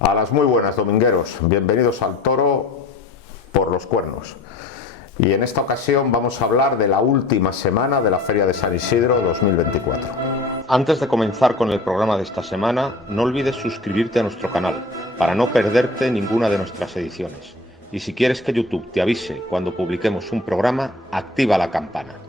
A las muy buenas, domingueros. Bienvenidos al Toro por los Cuernos. Y en esta ocasión vamos a hablar de la última semana de la Feria de San Isidro 2024. Antes de comenzar con el programa de esta semana, no olvides suscribirte a nuestro canal para no perderte ninguna de nuestras ediciones. Y si quieres que YouTube te avise cuando publiquemos un programa, activa la campana.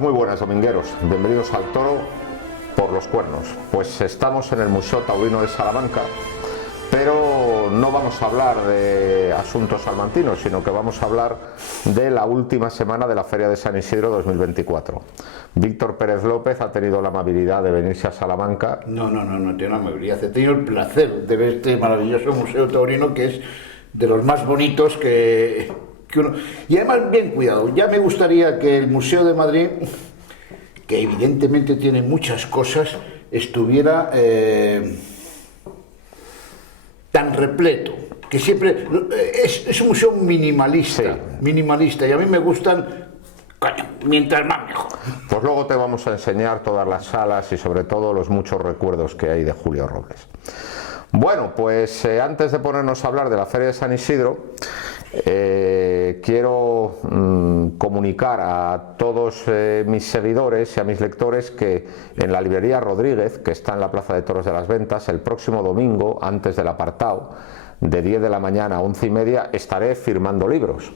Muy buenas, domingueros, bienvenidos al Toro por los Cuernos. Pues estamos en el Museo Taurino de Salamanca, pero no vamos a hablar de asuntos salmantinos, sino que vamos a hablar de la última semana de la Feria de San Isidro 2024. Víctor Pérez López ha tenido la amabilidad de venirse a Salamanca. No tengo la amabilidad, he tenido el placer de ver este maravilloso Museo Taurino, que es de los más bonitos que uno... Y además, bien cuidado, ya me gustaría que el Museo de Madrid, que evidentemente tiene muchas cosas, estuviera tan repleto, que siempre... Es un museo minimalista, sí. Minimalista, y a mí me gustan... Coño, mientras más mejor. Pues luego te vamos a enseñar todas las salas y sobre todo los muchos recuerdos que hay de Julio Robles. Bueno, pues antes de ponernos a hablar de la Feria de San Isidro, quiero comunicar a todos mis seguidores y a mis lectores que en la librería Rodríguez, que está en la Plaza de Toros de las Ventas, el próximo domingo, antes del apartado, de 10 de la mañana a 11:30, estaré firmando libros.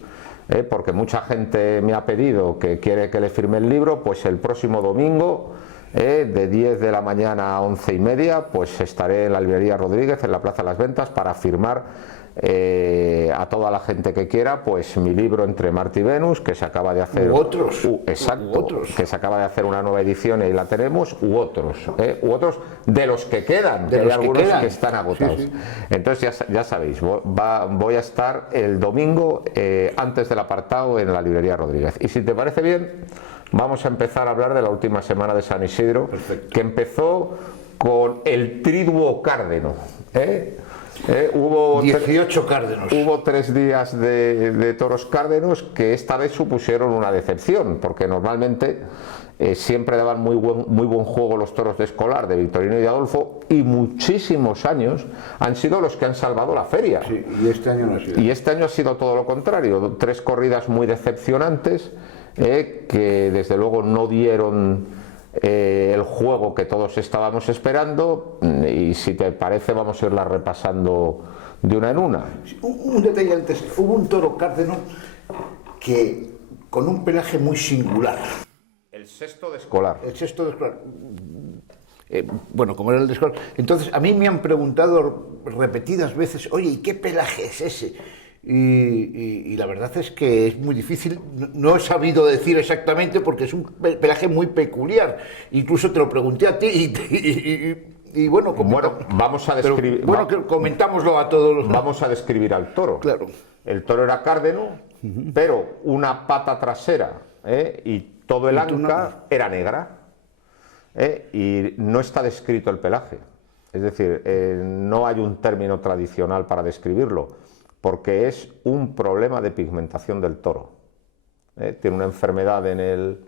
Porque mucha gente me ha pedido que quiere que le firme el libro, pues el próximo domingo, de 10 de la mañana a 11:30, pues estaré en la librería Rodríguez, en la Plaza de las Ventas, para firmar a toda la gente que quiera, pues mi libro Entre Marte y Venus, que se acaba de hacer... Exacto, que se acaba de hacer una nueva edición y ahí la tenemos, u otros de los que quedan, de hay los algunos que quedan, que están agotados. Sí. Entonces ya sabéis, voy a estar el domingo antes del apartado en la librería Rodríguez. Y si te parece bien, vamos a empezar a hablar de la última semana de San Isidro. Perfecto. Que empezó con el triduo cárdeno. Hubo 18 cárdenos. Hubo 3 días de toros cárdenos que esta vez supusieron una decepción, porque normalmente siempre daban muy buen juego los toros de Escolar, de Victorino y de Adolfo, y muchísimos años han sido los que han salvado la feria. Sí, y este año no ha sido. Y este año ha sido todo lo contrario, 3 corridas muy decepcionantes, que desde luego no dieron el juego que todos estábamos esperando, y si te parece vamos a irla repasando de una en una. Un detalle antes, hubo un toro cárdeno que con un pelaje muy singular. El sexto de Escolar. El sexto de Escolar. Bueno, como era el de Escolar. Entonces a mí me han preguntado repetidas veces, oye, ¿y qué pelaje es ese? Y la verdad es que es muy difícil, no he sabido decir exactamente porque es un pelaje muy peculiar. Incluso te lo pregunté a ti y bueno, vamos a describir. Bueno, comentámoslo a todos los... Vamos a describir al toro. Claro. El toro era cárdeno, pero una pata trasera y todo el anca era negra, y no está descrito el pelaje. Es decir, no hay un término tradicional para describirlo, porque es un problema de pigmentación del toro. Tiene una enfermedad en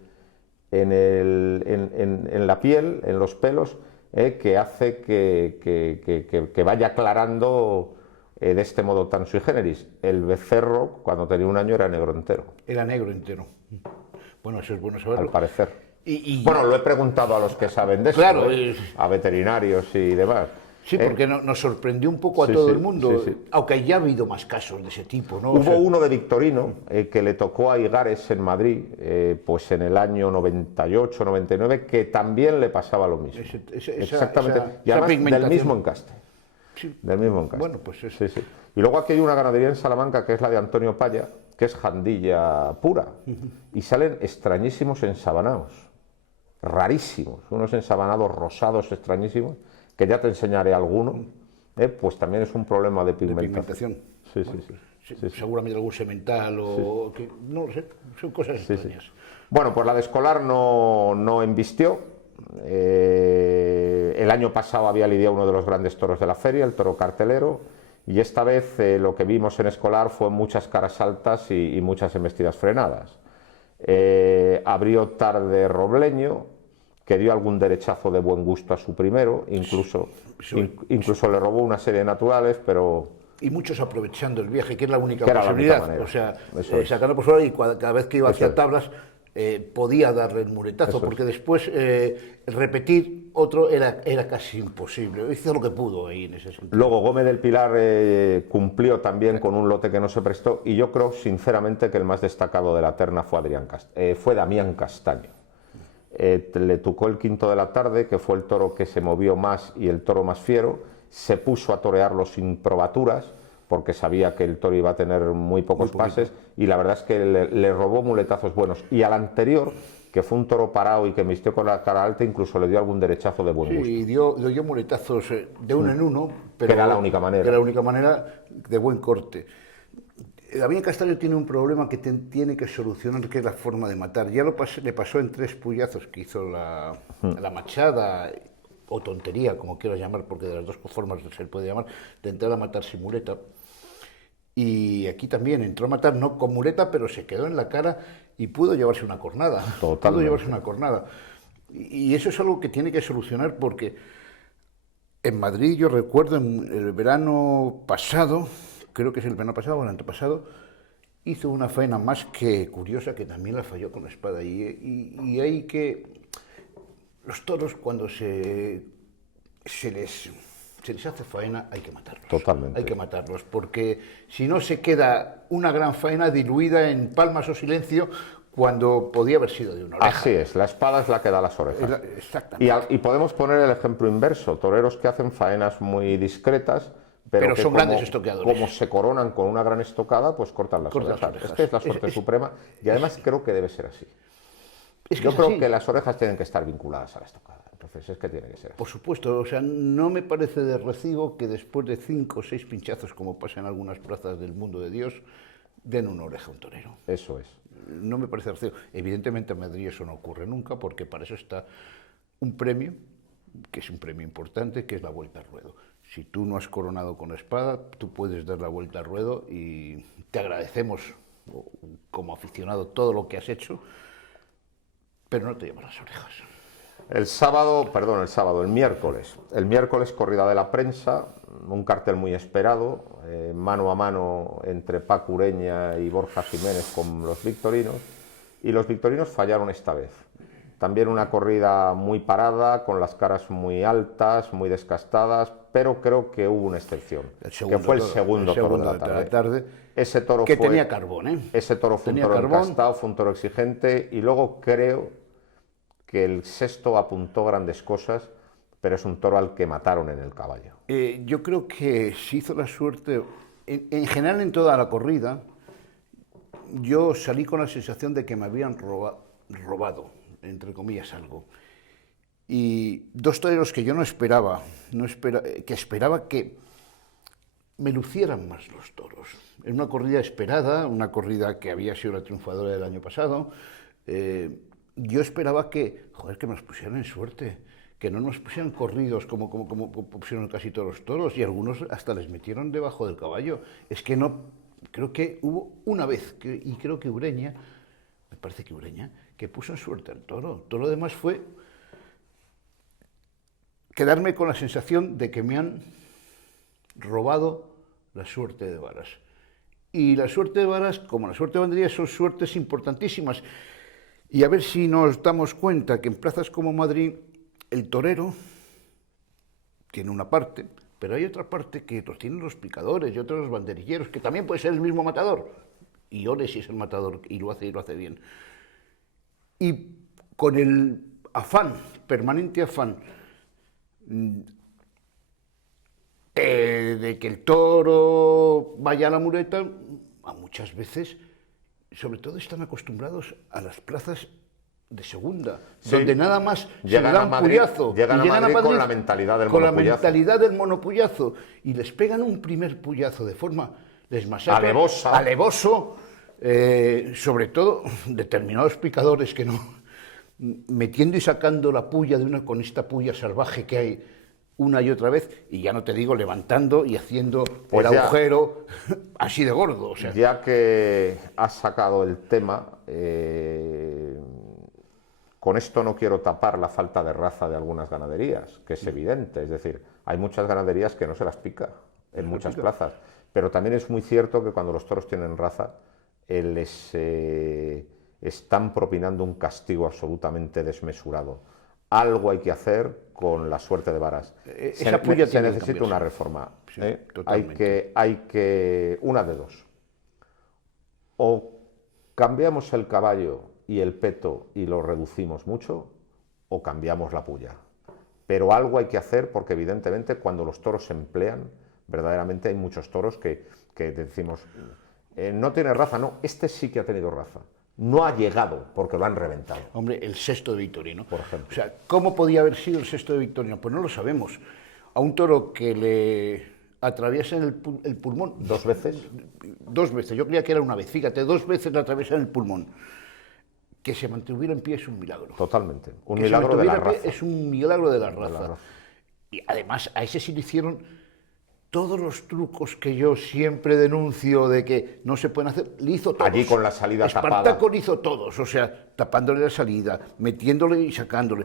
la piel, en los pelos, que hace que vaya aclarando de este modo tan sui generis. El becerro, cuando tenía 1 año, era negro entero. Era negro entero. Bueno, eso es bueno saberlo. Al parecer. Bueno, lo he preguntado a los que saben de eso, claro, a veterinarios y demás. Sí, porque nos sorprendió un poco a todo el mundo, aunque ya ha habido más casos de ese tipo, ¿no? Hubo uno de Victorino que le tocó a Igares en Madrid, pues en el año 98, 99, que también le pasaba lo mismo. Exactamente, y además del mismo encaste. Sí. Del mismo encaste. Bueno, pues eso. Sí. Y luego aquí hay una ganadería en Salamanca, que es la de Antonio Paya, que es jandilla pura, y salen extrañísimos ensabanados, rarísimos, unos ensabanados rosados extrañísimos, que ya te enseñaré alguno, pues también es un problema de pigmentación. Sí. Seguramente algún semental o... Que, no lo sé, son cosas extrañas. Bueno, pues la de Escolar no embistió, El año pasado había lidiado uno de los grandes toros de la feria, el toro cartelero, y esta vez lo que vimos en Escolar fue muchas caras altas y muchas embestidas frenadas. Abrió tarde Robleño, que dio algún derechazo de buen gusto a su primero, incluso le robó una serie de naturales, pero... Y muchos aprovechando el viaje, que es la única que posibilidad. La o sea, sacarlo por fuera y cada vez que iba hacia tablas podía darle el muletazo, porque después repetir otro era casi imposible. Hizo lo que pudo ahí en ese sentido. Luego Gómez del Pilar cumplió también con un lote que no se prestó, y yo creo sinceramente que el más destacado de la terna fue Damián Castaño. Le tocó el quinto de la tarde, que fue el toro que se movió más y el toro más fiero. Se puso a torearlo sin probaturas, porque sabía que el toro iba a tener muy pocos pases, y la verdad es que le robó muletazos buenos. Y al anterior, que fue un toro parado y que vistió con la cara alta, incluso le dio algún derechazo de buen gusto. Sí, dio muletazos de uno en uno, pero que era la única manera. Que era la única manera de buen corte. Damián Castaño tiene un problema que tiene que solucionar, que es la forma de matar. Ya le pasó en 3 puyazos que hizo la machada, o tontería, como quieras llamar, porque de las dos formas se le puede llamar, de entrar a matar sin muleta. Y aquí también entró a matar, no con muleta, pero se quedó en la cara y pudo llevarse una cornada. Totalmente. Pudo llevarse una cornada. Y eso es algo que tiene que solucionar, porque en Madrid, yo recuerdo, en el verano pasado, creo que es el verano pasado o el antepasado, hizo una faena más que curiosa, que también la falló con la espada. Y hay que... Los toros, cuando se les hace faena, hay que matarlos. Totalmente. Hay que matarlos, porque si no se queda una gran faena diluida en palmas o silencio, cuando podía haber sido de una oreja. Así es, la espada es la que da las orejas. Exactamente. Y podemos poner el ejemplo inverso, toreros que hacen faenas muy discretas, pero que son grandes estoqueadores. Como se coronan con una gran estocada, pues cortan las orejas. Esta es la suerte suprema, y además creo que debe ser así. Yo creo que las orejas tienen que estar vinculadas a la estocada, entonces es que tiene que ser así. Por supuesto, o sea, no me parece de recibo que después de 5 o 6 pinchazos, como pasa en algunas plazas del mundo de Dios, den una oreja a un torero. Eso es. No me parece de recibo. Evidentemente en Madrid eso no ocurre nunca, porque para eso está un premio, que es un premio importante, que es la vuelta al ruedo. Si tú no has coronado con la espada, tú puedes dar la vuelta al ruedo, y te agradecemos como aficionado todo lo que has hecho, pero no te llevas las orejas. El miércoles corrida de la prensa, un cartel muy esperado, mano a mano entre Paco Ureña y Borja Jiménez con los victorinos, y los victorinos fallaron esta vez. También una corrida muy parada, con las caras muy altas, muy descastadas, pero creo que hubo una excepción, que fue el segundo toro de la tarde. Ese toro tenía carbón, Ese toro fue un toro encastado, fue un toro exigente, y luego creo que el sexto apuntó grandes cosas, pero es un toro al que mataron en el caballo. Yo creo que se hizo la suerte, en general en toda la corrida, yo salí con la sensación de que me habían robado, entre comillas, algo. Y 2 toreros que yo no esperaba, que esperaba que me lucieran más los toros. En una corrida esperada, una corrida que había sido la triunfadora del año pasado, yo esperaba que nos pusieran en suerte, que no nos pusieran corridos como pusieron casi todos los toros, y algunos hasta les metieron debajo del caballo. Es que no, creo que hubo una vez, y creo que Ureña, me parece que Ureña, que puso en suerte al toro. Todo lo demás fue quedarme con la sensación de que me han robado la suerte de varas. Y la suerte de varas, como la suerte de banderías, son suertes importantísimas. Y a ver si nos damos cuenta que en plazas como Madrid el torero tiene una parte, pero hay otra parte que los tienen los picadores y otros los banderilleros, que también puede ser el mismo matador. Y ole si es el matador y lo hace bien. Y con el afán, permanente afán, de que el toro vaya a la muleta, a muchas veces, sobre todo están acostumbrados a las plazas de segunda, donde nada más se le da un puyazo. Llegan a Madrid con la mentalidad del monopuyazo. Con la mentalidad del monopuyazo, y les pegan un primer puyazo de forma, les masacran, alevoso, sobre todo determinados picadores que metiendo y sacando la puya de una con esta puya salvaje que hay una y otra vez, y ya no te digo levantando y haciendo Pues el agujero así de gordo. O sea. Ya que has sacado el tema, con esto no quiero tapar la falta de raza de algunas ganaderías, que es evidente. Es decir, hay muchas ganaderías que no se las pica en muchas plazas, pero también es muy cierto que cuando los toros tienen raza, les están propinando un castigo absolutamente desmesurado. Algo hay que hacer con la suerte de varas. Se necesita una reforma. Sí, hay que una de dos. O cambiamos el caballo y el peto y lo reducimos mucho, o cambiamos la puya. Pero algo hay que hacer, porque evidentemente cuando los toros se emplean, verdaderamente hay muchos toros que decimos, no tiene raza. No, este sí que ha tenido raza. No ha llegado porque lo han reventado. Hombre, el sexto de Victorino, por ejemplo. O sea, ¿cómo podía haber sido el sexto de Victorino? Pues no lo sabemos. A un toro que le atraviesan el pulmón. ¿Dos veces? Dos veces, yo creía que era una vez. Fíjate, 2 veces le atraviesan el pulmón. Que se mantuviera en pie es un milagro. Totalmente. Un milagro de la raza. Es un milagro de la raza. Y además, a ese sí le hicieron todos los trucos que yo siempre denuncio de que no se pueden hacer, le hizo todos. Allí con la salida tapada. Espartaco le hizo todos, o sea, tapándole la salida, metiéndole y sacándole,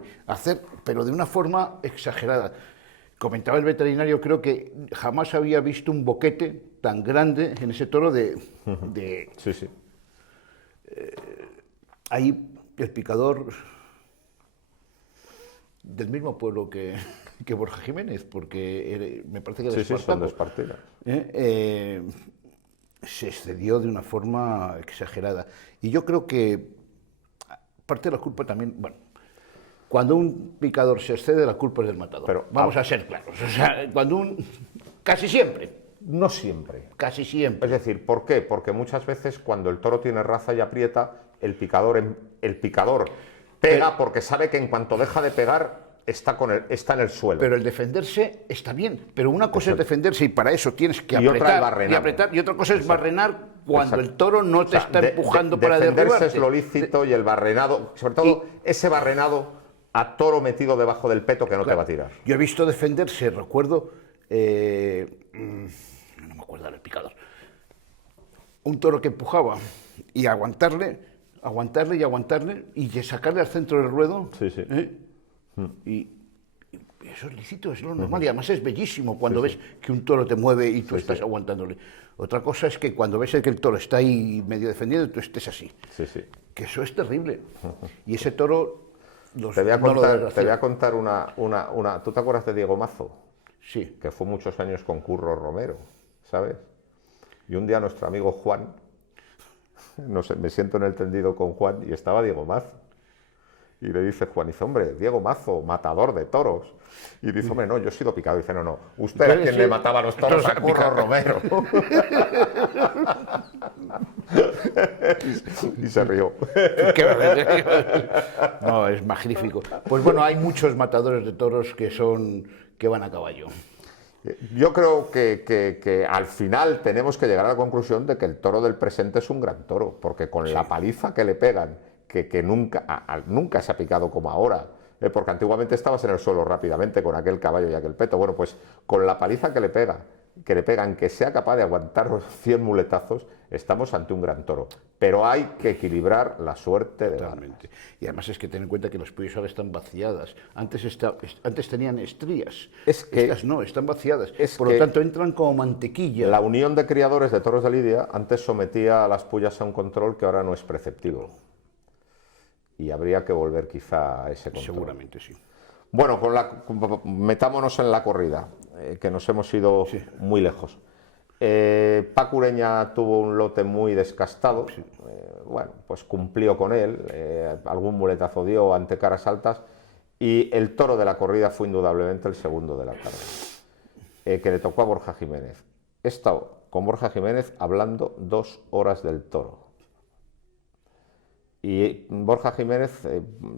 pero de una forma exagerada. Comentaba el veterinario, creo que jamás había visto un boquete tan grande en ese toro de sí, sí. Ahí el picador del mismo pueblo que Borja Jiménez, porque me parece que sí, son de Espartinas. Se excedió de una forma exagerada. Y yo creo que parte de la culpa también, bueno, cuando un picador se excede, la culpa es del matador. Pero, vamos a ser claros. O sea, casi siempre. No siempre. Casi siempre. Es decir, ¿por qué? Porque muchas veces cuando el toro tiene raza y aprieta, el picador pega porque sabe que en cuanto deja de pegar está en el suelo. Pero el defenderse está bien, pero una cosa es defenderse y para eso tienes que apretar, y otra cosa es barrenar cuando el toro no te está empujando para derribarte. Defenderse es lo lícito y el barrenado, sobre todo ese barrenado a toro metido debajo del peto que no te va a tirar. Yo he visto defenderse, recuerdo, no me acuerdo del picador, un toro que empujaba y aguantarle y sacarle al centro del ruedo. Sí, sí. Y eso es lícito, es lo normal, y además es bellísimo cuando ves que un toro te mueve y tú estás aguantándole. Otra cosa es que cuando ves que el toro está ahí medio defendiendo, tú estés así. Sí, sí. Que eso es terrible. Y ese toro... Te voy a contar una... ¿Tú te acuerdas de Diego Mazo? Sí. Que fue muchos años con Curro Romero, ¿sabes? Y un día nuestro amigo Juan, no sé, me siento en el tendido con Juan y estaba Diego Mazo. Y le dice Juan, dice, hombre, Diego Mazo, matador de toros. Y dice, hombre, no, yo he sido picado. Y dice, no, usted a quien le mataba a los toros, a Curro Romero. y se rió. No, es magnífico. Pues bueno, hay muchos matadores de toros que van a caballo. Yo creo que al final tenemos que llegar a la conclusión de que el toro del presente es un gran toro, porque con la paliza que le pegan, que nunca se ha picado como ahora, porque antiguamente estabas en el suelo rápidamente con aquel caballo y aquel peto. Bueno, pues con la paliza que le pegan, que sea capaz de aguantar 100 muletazos, estamos ante un gran toro. Pero hay que equilibrar la suerte de Totalmente. Y además es que ten en cuenta que las puyas ahora están vaciadas. Antes tenían estrías. Estas no, están vaciadas. Por lo tanto, entran como mantequilla. La Unión de Criadores de Toros de Lidia antes sometía a las puyas a un control que ahora no es preceptivo. Y habría que volver quizá a ese control. Seguramente sí. Bueno, metámonos en la corrida, que nos hemos ido muy lejos. Paco Ureña tuvo un lote muy descastado, bueno, pues cumplió con él, algún muletazo dio ante caras altas, y el toro de la corrida fue indudablemente el segundo de la tarde, que le tocó a Borja Jiménez. He estado con Borja Jiménez hablando 2 horas del toro. Y Borja Jiménez,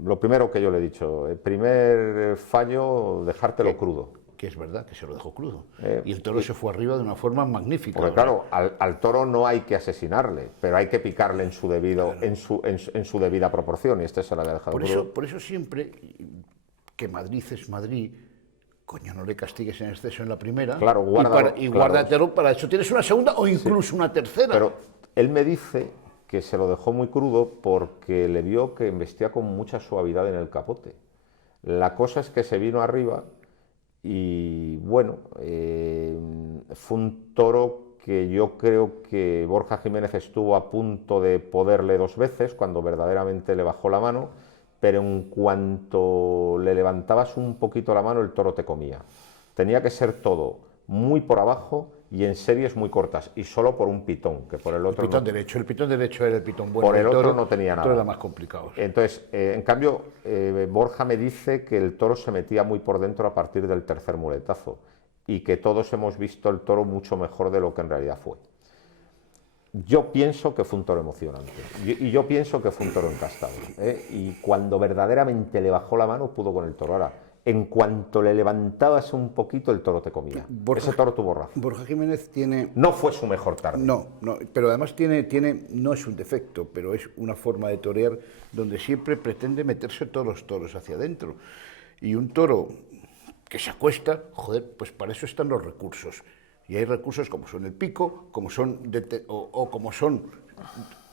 lo primero que yo le he dicho, el primer fallo, dejártelo crudo. que es verdad, que se lo dejó crudo. Y el toro se fue arriba de una forma magnífica. Porque claro, al toro no hay que asesinarle, pero hay que picarle en su debido, en su debida proporción, y este se lo había dejado crudo. Por eso siempre que Madrid es Madrid, coño, no le castigues en exceso en la primera. Claro, guárdatelo, para eso tienes una segunda o incluso una tercera. Pero él me dice que se lo dejó muy crudo porque le vio que embestía con mucha suavidad en el capote. La cosa es que se vino arriba y bueno, fue un toro que yo creo que Borja Jiménez estuvo a punto de poderle 2 veces cuando verdaderamente le bajó la mano, pero en cuanto le levantabas un poquito la mano el toro te comía. Tenía que ser todo muy por abajo y en series muy cortas, y solo por un pitón, que por el otro... El pitón derecho era el pitón bueno. Por el otro no tenía nada. El toro era más complicado. Entonces, en cambio, Borja me dice que el toro se metía muy por dentro a partir del tercer muletazo, y que todos hemos visto el toro mucho mejor de lo que en realidad fue. Yo pienso que fue un toro emocionante, y yo pienso que fue un toro encastado, y cuando verdaderamente le bajó la mano pudo con el toro. Ahora, en cuanto le levantabas un poquito, el toro te comía. Ese toro tuvo razón. Borja Jiménez tiene... No fue su mejor tarde. No, pero además tiene, no es un defecto, pero es una forma de torear donde siempre pretende meterse todos los toros hacia adentro. Y un toro que se acuesta, joder, pues para eso están los recursos. Y hay recursos como son el pico, como son como son,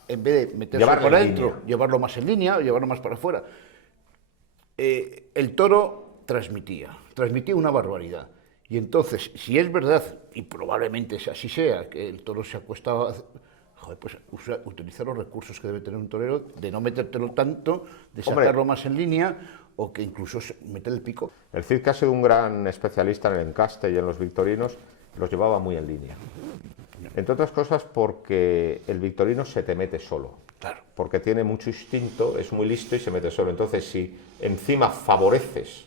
en vez de meterse por adentro, llevarlo más en línea, o llevarlo más para afuera. El toro transmitía una barbaridad. Y entonces, si es verdad, y probablemente así sea, que el toro se acuestaba, joder, pues utilizar los recursos que debe tener un torero, de no metértelo tanto, de sacarlo más en línea, o que incluso meter el pico. El Cid, que ha sido un gran especialista en el encaste y en los victorinos, los llevaba muy en línea. Entre otras cosas porque el victorino se te mete solo. Claro. Porque tiene mucho instinto, es muy listo y se mete solo. Entonces, si encima favoreces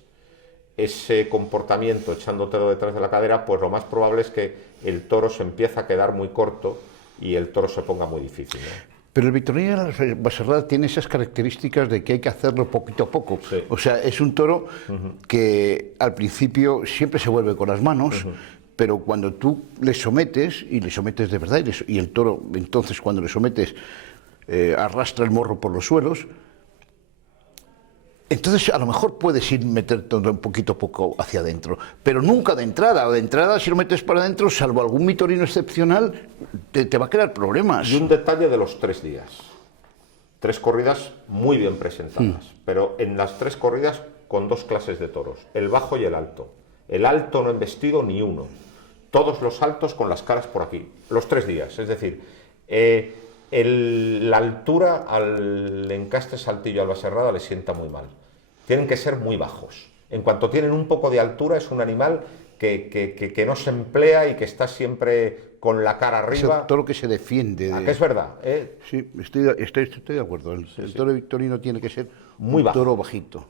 ese comportamiento echándotelo detrás de la cadera, pues lo más probable es que el toro se empiece a quedar muy corto y el toro se ponga muy difícil, ¿no? Pero el victorino de la Baserrada tiene esas características de que hay que hacerlo poquito a poco. Sí. O sea, es un toro que al principio siempre se vuelve con las manos, pero cuando tú le sometes, y le sometes de verdad, y el toro, entonces cuando le sometes, arrastra el morro por los suelos, entonces a lo mejor puedes ir meter todo un poquito a poco hacia adentro, pero nunca de entrada. O de entrada, si lo metes para adentro, salvo algún vitorino excepcional, te va a crear problemas. Y un detalle de los 3 días. 3 corridas muy bien presentadas, pero en las 3 corridas con 2 clases de toros, el bajo y el alto. El alto no embestido ni uno. Todos los altos con las caras por aquí, los 3 días. Es decir, la altura al encaste Saltillo Albaserrada le sienta muy mal. Tienen que ser muy bajos. En cuanto tienen un poco de altura, es un animal que no se emplea y que está siempre con la cara arriba. Es todo lo que se defiende. ¿A qué es verdad? Sí, estoy de acuerdo. El toro victorino tiene que ser muy bajo. Toro bajito.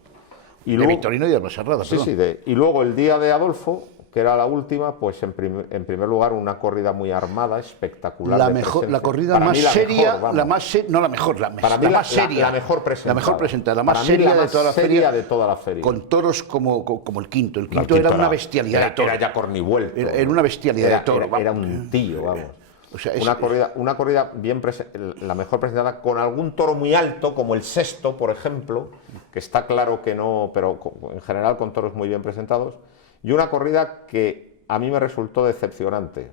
Y luego, de victorino y de Albaserrada. Sí, y luego el día de Adolfo, que era la última, pues en primer lugar una corrida muy armada, espectacular. La corrida más seria, la más seria de toda la feria. Con toros como el quinto. El quinto era una bestialidad de toro. Era ya cornivuelto. Era una bestialidad de toro. Era un tío, vamos. O sea, una corrida bien la mejor presentada, con algún toro muy alto, como el sexto, por ejemplo, que está claro que no, pero en general con toros muy bien presentados. Y una corrida que a mí me resultó decepcionante.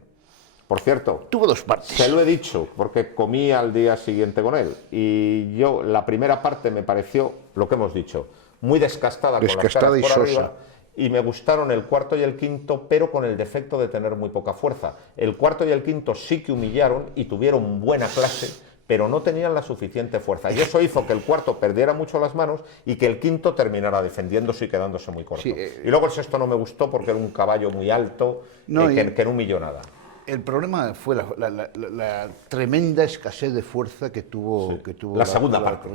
Por cierto, tuvo 2 partes. Se lo he dicho, porque comí al día siguiente con él. Y yo, la primera parte me pareció, lo que hemos dicho, muy descastada con las caras por arriba. Y me gustaron el cuarto y el quinto, pero con el defecto de tener muy poca fuerza. El cuarto y el quinto sí que humillaron y tuvieron buena clase, pero no tenían la suficiente fuerza. Y eso hizo que el cuarto perdiera mucho las manos y que el quinto terminara defendiéndose y quedándose muy corto. Sí, y luego el sexto no me gustó porque era un caballo muy alto que no humilló nada. El problema fue la tremenda escasez de fuerza que tuvo, la segunda parte.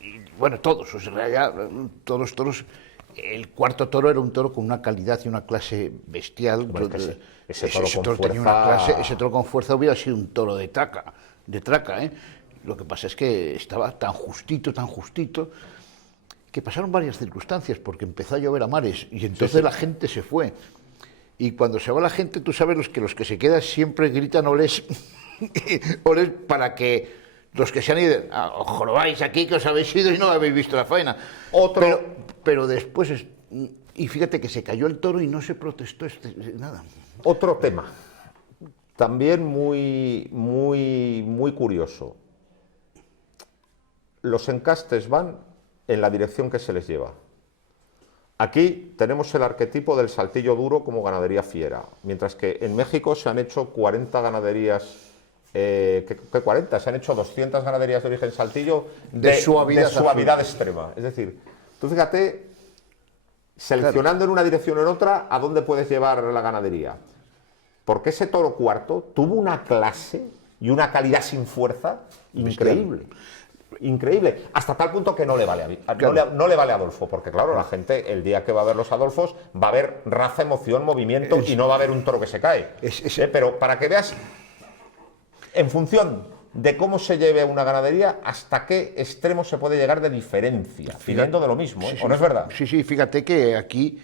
Y, bueno, todos los toros. El cuarto toro era un toro con una calidad y una clase bestial. Bueno, ese toro tenía una clase. Ese toro con fuerza hubiera sido un toro de traca. Lo que pasa es que estaba tan justito, que pasaron varias circunstancias, porque empezó a llover a mares y entonces la gente se fue. Y cuando se va la gente, tú sabes los que se quedan siempre gritan olés, olés para que los que se han ido, os jorobáis aquí que os habéis ido y no habéis visto la faena. Pero después, y fíjate que se cayó el toro y no se protestó nada. Otro tema, también muy curioso. Los encastes van en la dirección que se les lleva. Aquí tenemos el arquetipo del saltillo duro como ganadería fiera, mientras que en México se han hecho 40 ganaderías, ¿qué 40? Se han hecho 200 ganaderías de origen saltillo de suavidad extrema. Es decir, tú fíjate, seleccionando en una dirección o en otra, ¿a dónde puedes llevar la ganadería? Porque ese toro cuarto tuvo una clase y una calidad sin fuerza increíble. Increíble, hasta tal punto que no le vale no le vale a Adolfo, porque claro, la gente el día que va a ver los Adolfos va a ver raza, emoción, movimiento y no va a ver un toro que se cae. Pero para que veas, en función de cómo se lleve una ganadería, hasta qué extremo se puede llegar de diferencia, pidiendo de lo mismo, ¿o no es verdad? Sí, fíjate que aquí,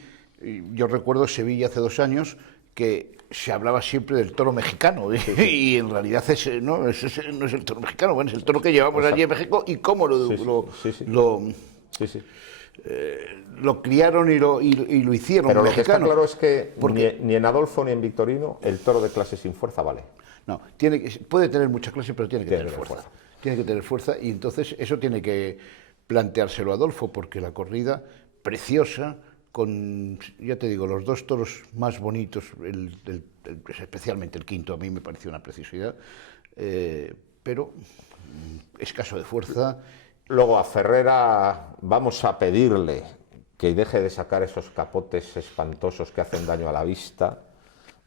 yo recuerdo Sevilla hace 2 años, que se hablaba siempre del toro mexicano, y en realidad no es el toro mexicano, bueno, es el toro que llevamos allí en México y cómo lo criaron y lo hicieron. Pero mexicano. Lo que está claro es que ni en Adolfo ni en Victorino el toro de clase sin fuerza vale. No, puede tener mucha clase, pero tiene que tener fuerza. Tiene que tener fuerza y entonces eso tiene que planteárselo a Adolfo, porque la corrida preciosa, con, ya te digo, los 2 toros más bonitos, especialmente el quinto, a mí me pareció una preciosidad, pero escaso de fuerza. Luego a Ferrera vamos a pedirle que deje de sacar esos capotes espantosos que hacen daño a la vista.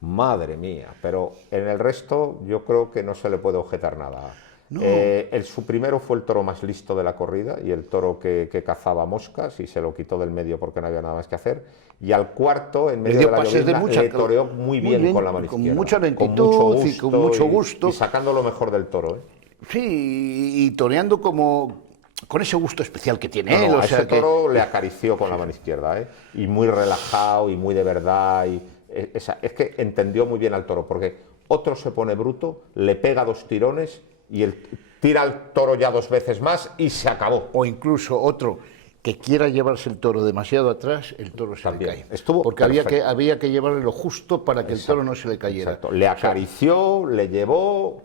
Madre mía, pero en el resto yo creo que no se le puede objetar nada. No. Su primero fue el toro más listo de la corrida y el toro que cazaba moscas y se lo quitó del medio porque no había nada más que hacer. Y al cuarto, en medio de la llovizna, le toreó muy bien con la mano izquierda. Con mucha lentitud y con mucho gusto. Y sacando lo mejor del toro. Sí, y toreando con ese gusto especial que tiene él. A ese toro le acarició con la mano izquierda, y muy relajado y muy de verdad. Es que entendió muy bien al toro, porque otro se pone bruto, le pega 2 tirones y tira al toro ya 2 veces más y se acabó. O incluso otro que quiera llevarse el toro demasiado atrás, el toro se le cae. Porque había que llevarle lo justo para que el toro no se le cayera. Exacto. Le acarició, le llevó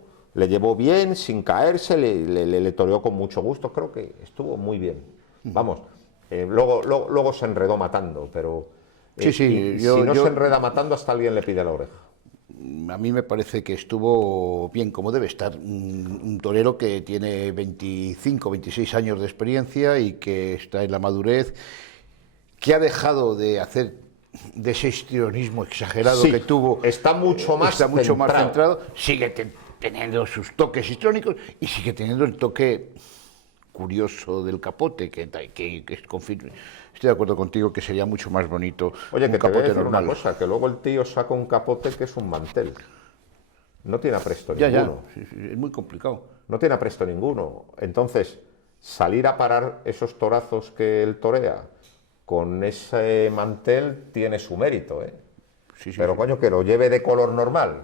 bien, sin caerse, le toreó con mucho gusto. Creo que estuvo muy bien. Vamos, luego se enredó matando, pero si no se enreda matando, hasta alguien le pide la oreja. A mí me parece que estuvo bien como debe estar, un torero que tiene 25, 26 años de experiencia y que está en la madurez, que ha dejado de hacer de ese histrionismo exagerado que tuvo. Está mucho más centrado, sigue teniendo sus toques histrónicos y sigue teniendo el toque curioso del capote, que es confirme. Estoy de acuerdo contigo que sería mucho más bonito. Oye, un que capote te voy a decir normal. una cosa, que luego el tío saca un capote que es un mantel. No tiene apresto ninguno. Sí, es muy complicado. No tiene apresto ninguno. Entonces, salir a parar esos torazos que él torea con ese mantel tiene su mérito, Pero coño, que lo lleve de color normal,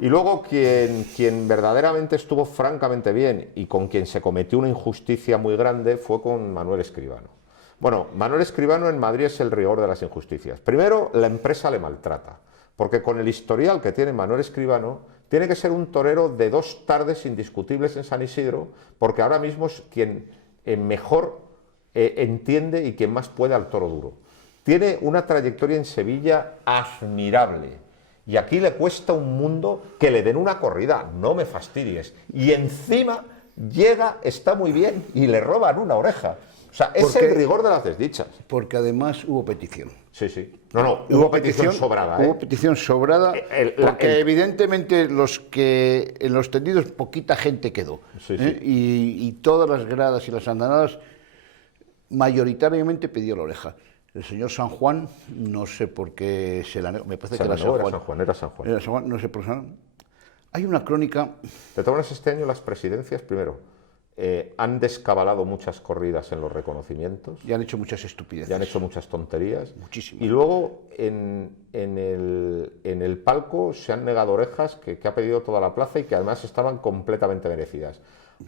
Y luego quien verdaderamente estuvo francamente bien y con quien se cometió una injusticia muy grande fue con Manuel Escribano. Bueno, Manuel Escribano en Madrid es el rigor de las injusticias. Primero, la empresa le maltrata, porque con el historial que tiene Manuel Escribano, tiene que ser un torero de 2 tardes indiscutibles en San Isidro, porque ahora mismo es quien mejor entiende y quien más puede al toro duro. Tiene una trayectoria en Sevilla admirable. Y aquí le cuesta un mundo que le den una corrida, no me fastidies. Y encima llega, está muy bien, y le roban una oreja. O sea, es el rigor de las desdichas. Porque además hubo petición. Sí. No, hubo petición sobrada. Hubo petición sobrada, porque evidentemente en los tendidos poquita gente quedó. Y todas las gradas y las andanadas mayoritariamente pidió la oreja. El señor San Juan, no sé por qué se la negó, me parece que era San Juan. Era San Juan. No sé por qué. Hay una crónica. Te tomas este año las presidencias primero. han descabalado muchas corridas en los reconocimientos. Y han hecho muchas estupideces. Y han hecho muchas tonterías. Muchísimas. Y luego en el palco se han negado orejas que ha pedido toda la plaza y que además estaban completamente merecidas.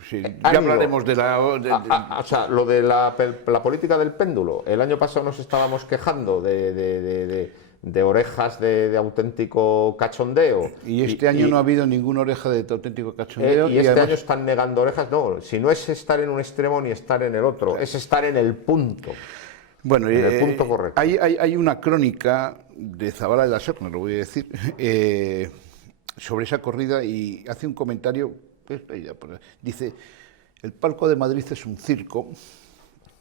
Sí, ya hablaremos de la... O sea, lo de la política del péndulo. El año pasado nos estábamos quejando de orejas de auténtico cachondeo. Y este año no ha habido ninguna oreja de auténtico cachondeo. Y este año están negando orejas. No, si no es estar en un extremo ni estar en el otro, es estar en el punto. Bueno, en el punto correcto. Hay una crónica de Zabala de la Serna, lo voy a decir, sobre esa corrida y hace un comentario. Dice: el palco de Madrid es un circo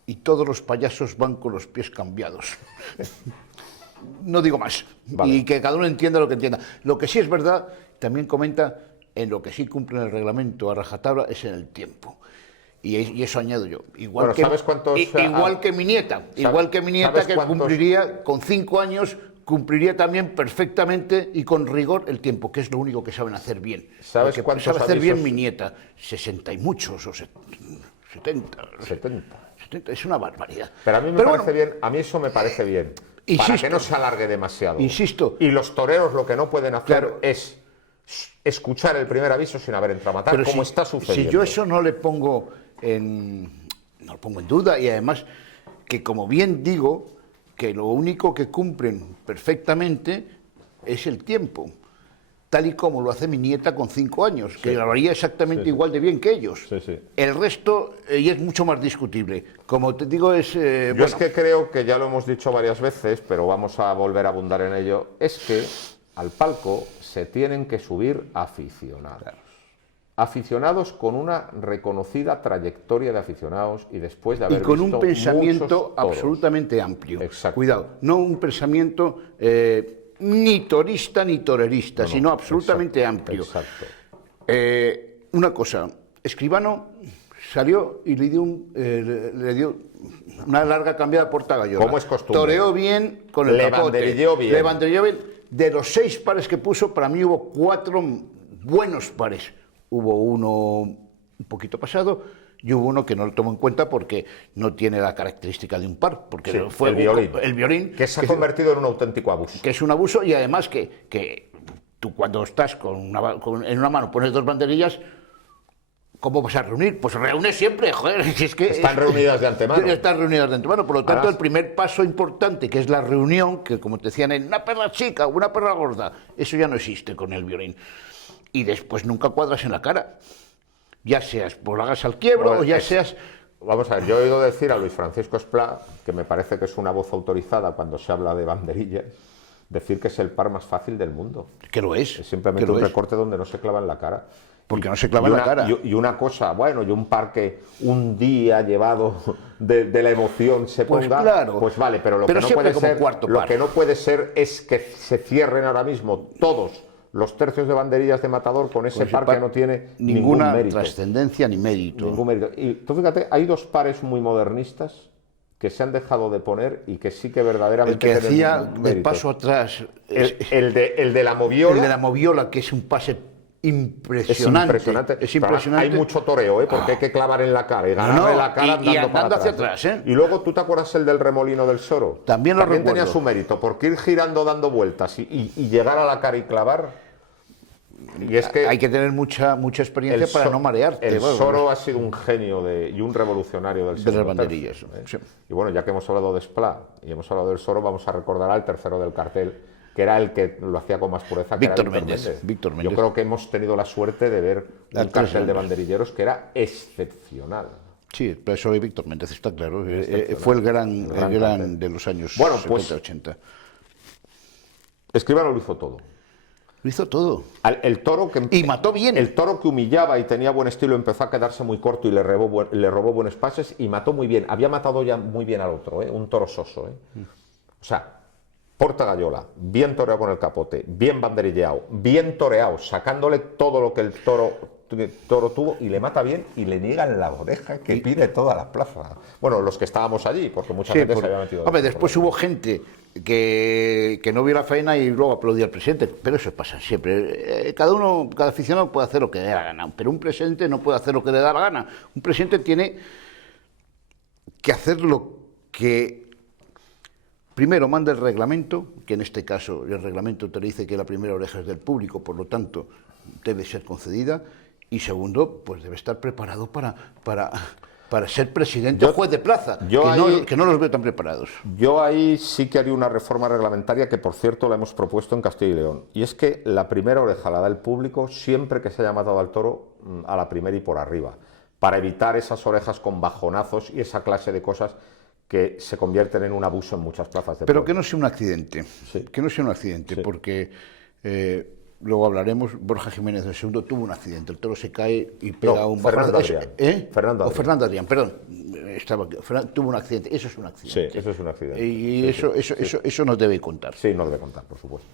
y todos los payasos van con los pies cambiados. No digo más. Vale. Y que cada uno entienda lo que entienda. Lo que sí es verdad, también comenta, en lo que sí cumple el reglamento a rajatabla es en el tiempo. Y eso añado yo. Igual, bueno, ¿sabes cuántos, igual que mi nieta, que cumpliría con 5 años, cumpliría también perfectamente y con rigor el tiempo, que es lo único que saben hacer bien. ¿Sabes que cuántos sabe hacer avisos? bien mi nieta? 60 y muchos, o 70. 70, es una barbaridad. Pero a mí me parece bien, a mí eso me parece bien. Para que no se alargue demasiado. Insisto. Y los toreros lo que no pueden hacer es escuchar el primer aviso sin haber entrado a matar, como está sucediendo. Si yo eso no lo pongo en duda, y además que, como bien digo, que lo único que cumplen perfectamente es el tiempo, tal y como lo hace mi nieta con 5 años, que lo haría exactamente igual de bien que ellos. El resto y es mucho más discutible. Como te digo, es... Yo es que creo que ya lo hemos dicho varias veces, pero vamos a volver a abundar en ello, es que al palco se tienen que subir aficionados. Claro. Aficionados con una reconocida trayectoria de aficionados y después de haber visto y con un pensamiento absolutamente amplio. Exacto. Cuidado, no un pensamiento ni torista ni torerista, sino absolutamente amplio. Exacto. Una cosa, Escribano salió y le dio una larga cambiada por Tagayola. Como es costumbre. Toreó bien con el capote. Le banderilló bien. De los 6 pares que puso, para mí hubo 4 buenos pares. Hubo uno un poquito pasado y hubo uno que no lo tomo en cuenta porque no tiene la característica de un par, porque fue el violín. Que se ha convertido en un auténtico abuso. Que es un abuso, y además que tú, cuando estás en una mano pones 2 banderillas, ¿cómo vas a reunir? Pues reúnes siempre, joder. Es que están reunidas de antemano. Están reunidas de antemano. Por lo tanto, el primer paso importante, que es la reunión, que como te decían, en una perra chica o una perra gorda, eso ya no existe con el violín. Y después nunca cuadras en la cara. Ya seas por la gas al quiebro o ya seas... Vamos a ver, yo he oído decir a Luis Francisco Esplá, que me parece que es una voz autorizada cuando se habla de banderillas, decir que es el par más fácil del mundo. Que lo es. Es simplemente un recorte donde no se clava en la cara. Porque no se clava en la cara. Y una cosa, bueno, y un par que un día llevado de la emoción se ponga, claro, pues vale, pero lo que no puede ser es que se cierren ahora mismo todos los tercios de banderillas de matador con ese par que no tiene ninguna mérito. Trascendencia ni mérito. Ningún mérito. Y tú fíjate, hay 2 pares muy modernistas que se han dejado de poner y que sí que verdaderamente... El que hacía de paso atrás... El de la moviola. El de la moviola, que es un pase impresionante. Es impresionante. Hay mucho toreo, porque hay que clavar en la cara y ganarle la cara andando hacia atrás. Y luego, ¿tú te acuerdas el del remolino del Soro? También tenía su mérito, porque ir girando, dando vueltas y llegar a la cara y clavar. Y es que hay que tener mucha experiencia para no marearte. El Soro ha sido un genio y un revolucionario del de las banderillas. Sí. Y bueno, ya que hemos hablado de Esplá y hemos hablado del Soro, vamos a recordar al tercero del cartel, que era el que lo hacía con más pureza, que Víctor era Méndez. Yo creo que hemos tenido la suerte de ver un cartel de banderilleros que era excepcional. Sí, pero eso de Víctor Méndez está claro. Fue el gran de los años 70-80. Escribano lo hizo todo. Lo hizo todo. El toro que... Y mató bien. El toro que humillaba y tenía buen estilo empezó a quedarse muy corto y le robó buenos pases y mató muy bien. Había matado ya muy bien al otro, un toro soso. O sea, porta gallola, bien toreado con el capote, bien banderilleado, bien toreado, sacándole todo lo que el toro tuvo, y le mata bien y le niegan la oreja que pide toda la plaza. Bueno, los que estábamos allí, porque mucha gente se había metido... Después hubo gente que no vio la faena y luego aplaudió al presidente, pero eso pasa siempre. Cada aficionado puede hacer lo que le dé la gana, pero un presidente no puede hacer lo que le da la gana. Un presidente tiene que hacer lo que primero manda el reglamento, que en este caso el reglamento te dice que la primera oreja es del público, por lo tanto debe ser concedida, y segundo, pues debe estar preparado para ser presidente o juez de plaza, que no los veo tan preparados. Yo ahí sí que haría una reforma reglamentaria que, por cierto, la hemos propuesto en Castilla y León, y es que la primera oreja la da el público siempre que se haya matado al toro a la primera y por arriba, para evitar esas orejas con bajonazos y esa clase de cosas que se convierten en un abuso en muchas plazas de Pero pueblo. que no sea un accidente, sí. Que no sea un accidente, sí. Porque luego hablaremos, Borja Jiménez del Segundo tuvo un accidente, el toro se cae y pega un Fernando bajonazo. Adrián. Fernando Adrián, perdón, tuvo un accidente, eso es un accidente. Sí, eso es un accidente. Y sí, eso nos debe contar. Sí, nos debe contar, por supuesto.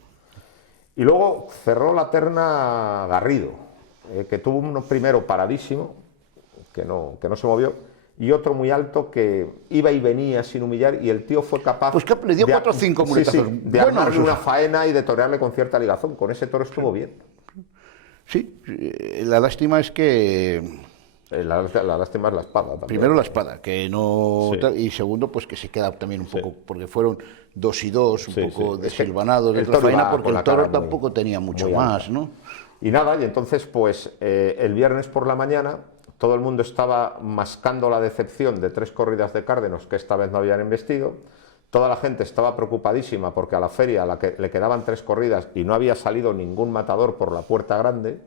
Y luego cerró la terna Garrido, que tuvo uno primero paradísimo, que no se movió, y otro muy alto que iba y venía sin humillar, y el tío fue capaz... Pues que le dio 4 o 5 muletazos. De armarle una faena y de torearle con cierta ligazón. Con ese toro estuvo bien. Sí, la lástima es que... La lástima es la espada también. Primero la espada, que no... Sí. Y segundo, pues que se queda también un poco, porque fueron 2 y 2, un poco sí. desilvanados de la faena, porque el toro tampoco tenía mucho más, ¿no? Y nada, y entonces, pues, el viernes por la mañana... Todo el mundo estaba mascando la decepción de 3 corridas de Cárdenos que esta vez no habían embestido. Toda la gente estaba preocupadísima porque a la feria le quedaban 3 corridas y no había salido ningún matador por la puerta grande.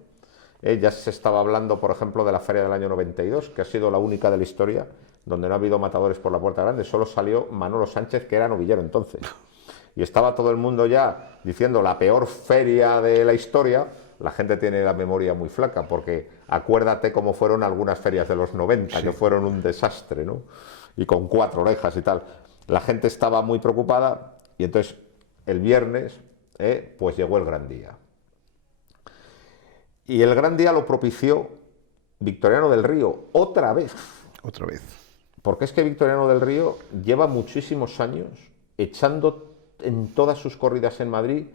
Ya se estaba hablando, por ejemplo, de la feria del año 92, que ha sido la única de la historia donde no ha habido matadores por la puerta grande. Solo salió Manolo Sánchez, que era novillero entonces. Y estaba todo el mundo ya diciendo la peor feria de la historia. La gente tiene la memoria muy flaca, porque acuérdate cómo fueron algunas ferias de los 90, que fueron un desastre, ¿no? Y con 4 orejas y tal. La gente estaba muy preocupada, y entonces el viernes, pues llegó el gran día. Y el gran día lo propició Victoriano del Río, otra vez. Otra vez. Porque es que Victoriano del Río lleva muchísimos años echando en todas sus corridas en Madrid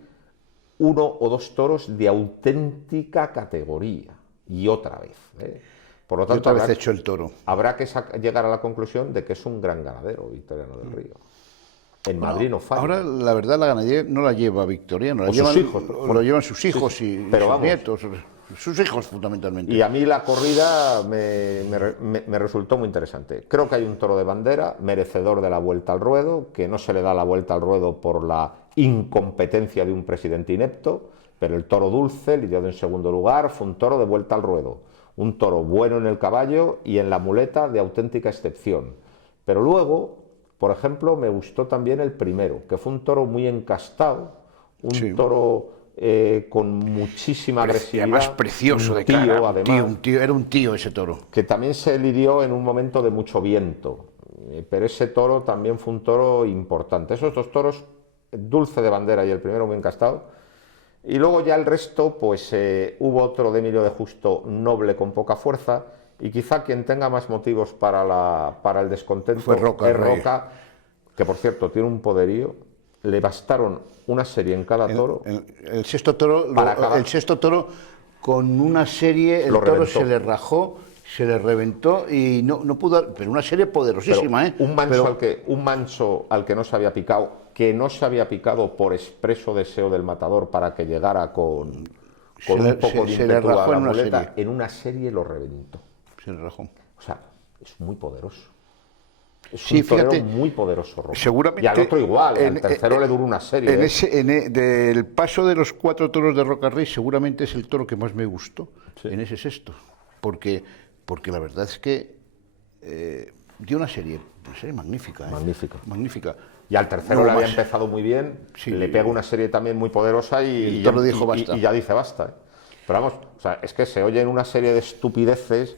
1 o 2 toros de auténtica categoría, y otra vez. Por lo tanto, otra vez hecho el toro. Habrá que llegar a la conclusión de que es un gran ganadero, Victoriano del Río. En Madrid no falla. Ahora, la verdad, la ganadería no la lleva Victoriano, sus hijos. Lo llevan sus hijos y sus nietos, sus hijos fundamentalmente. Y a mí la corrida me resultó muy interesante. Creo que hay un toro de bandera, merecedor de la vuelta al ruedo, que no se le da la vuelta al ruedo por la incompetencia de un presidente inepto, pero el toro dulce, lidiado en segundo lugar, fue un toro de vuelta al ruedo. Un toro bueno en el caballo y en la muleta de auténtica excepción. Pero luego, por ejemplo, me gustó también el primero, que fue un toro muy encastado, un toro con muchísima agresividad. Además precioso de cara, además. Era un tío ese toro. Que también se lidió en un momento de mucho viento, pero ese toro también fue un toro importante. Esos 2 toros, dulce de bandera y el primero muy encastado. Y luego ya el resto, pues hubo otro de Emilio de Justo noble con poca fuerza, y quizá quien tenga más motivos para el descontento fue Roca, que por cierto tiene un poderío. Le bastaron una serie en cada toro. El sexto toro, con una serie, el toro reventó. Se le rajó, se le reventó y no pudo, pero una serie poderosísima. Un manso al que no se había picado, que no se había picado por expreso deseo del matador para que llegara con un poco de ímpetu a la muleta, en una serie lo reventó. Se le rajó. O sea, es muy poderoso. Es un torero muy poderoso, Roca. Seguramente. Y al otro igual, al tercero le duró una serie. Del paso de los 4 toros de Roca Rey, seguramente es el toro que más me gustó en ese sexto. Porque la verdad es que dio una serie magnífica. Magnífica. Y al tercero le había empezado muy bien, le pega una serie también muy poderosa y ya dice basta. Pero vamos, o sea, es que se oyen una serie de estupideces.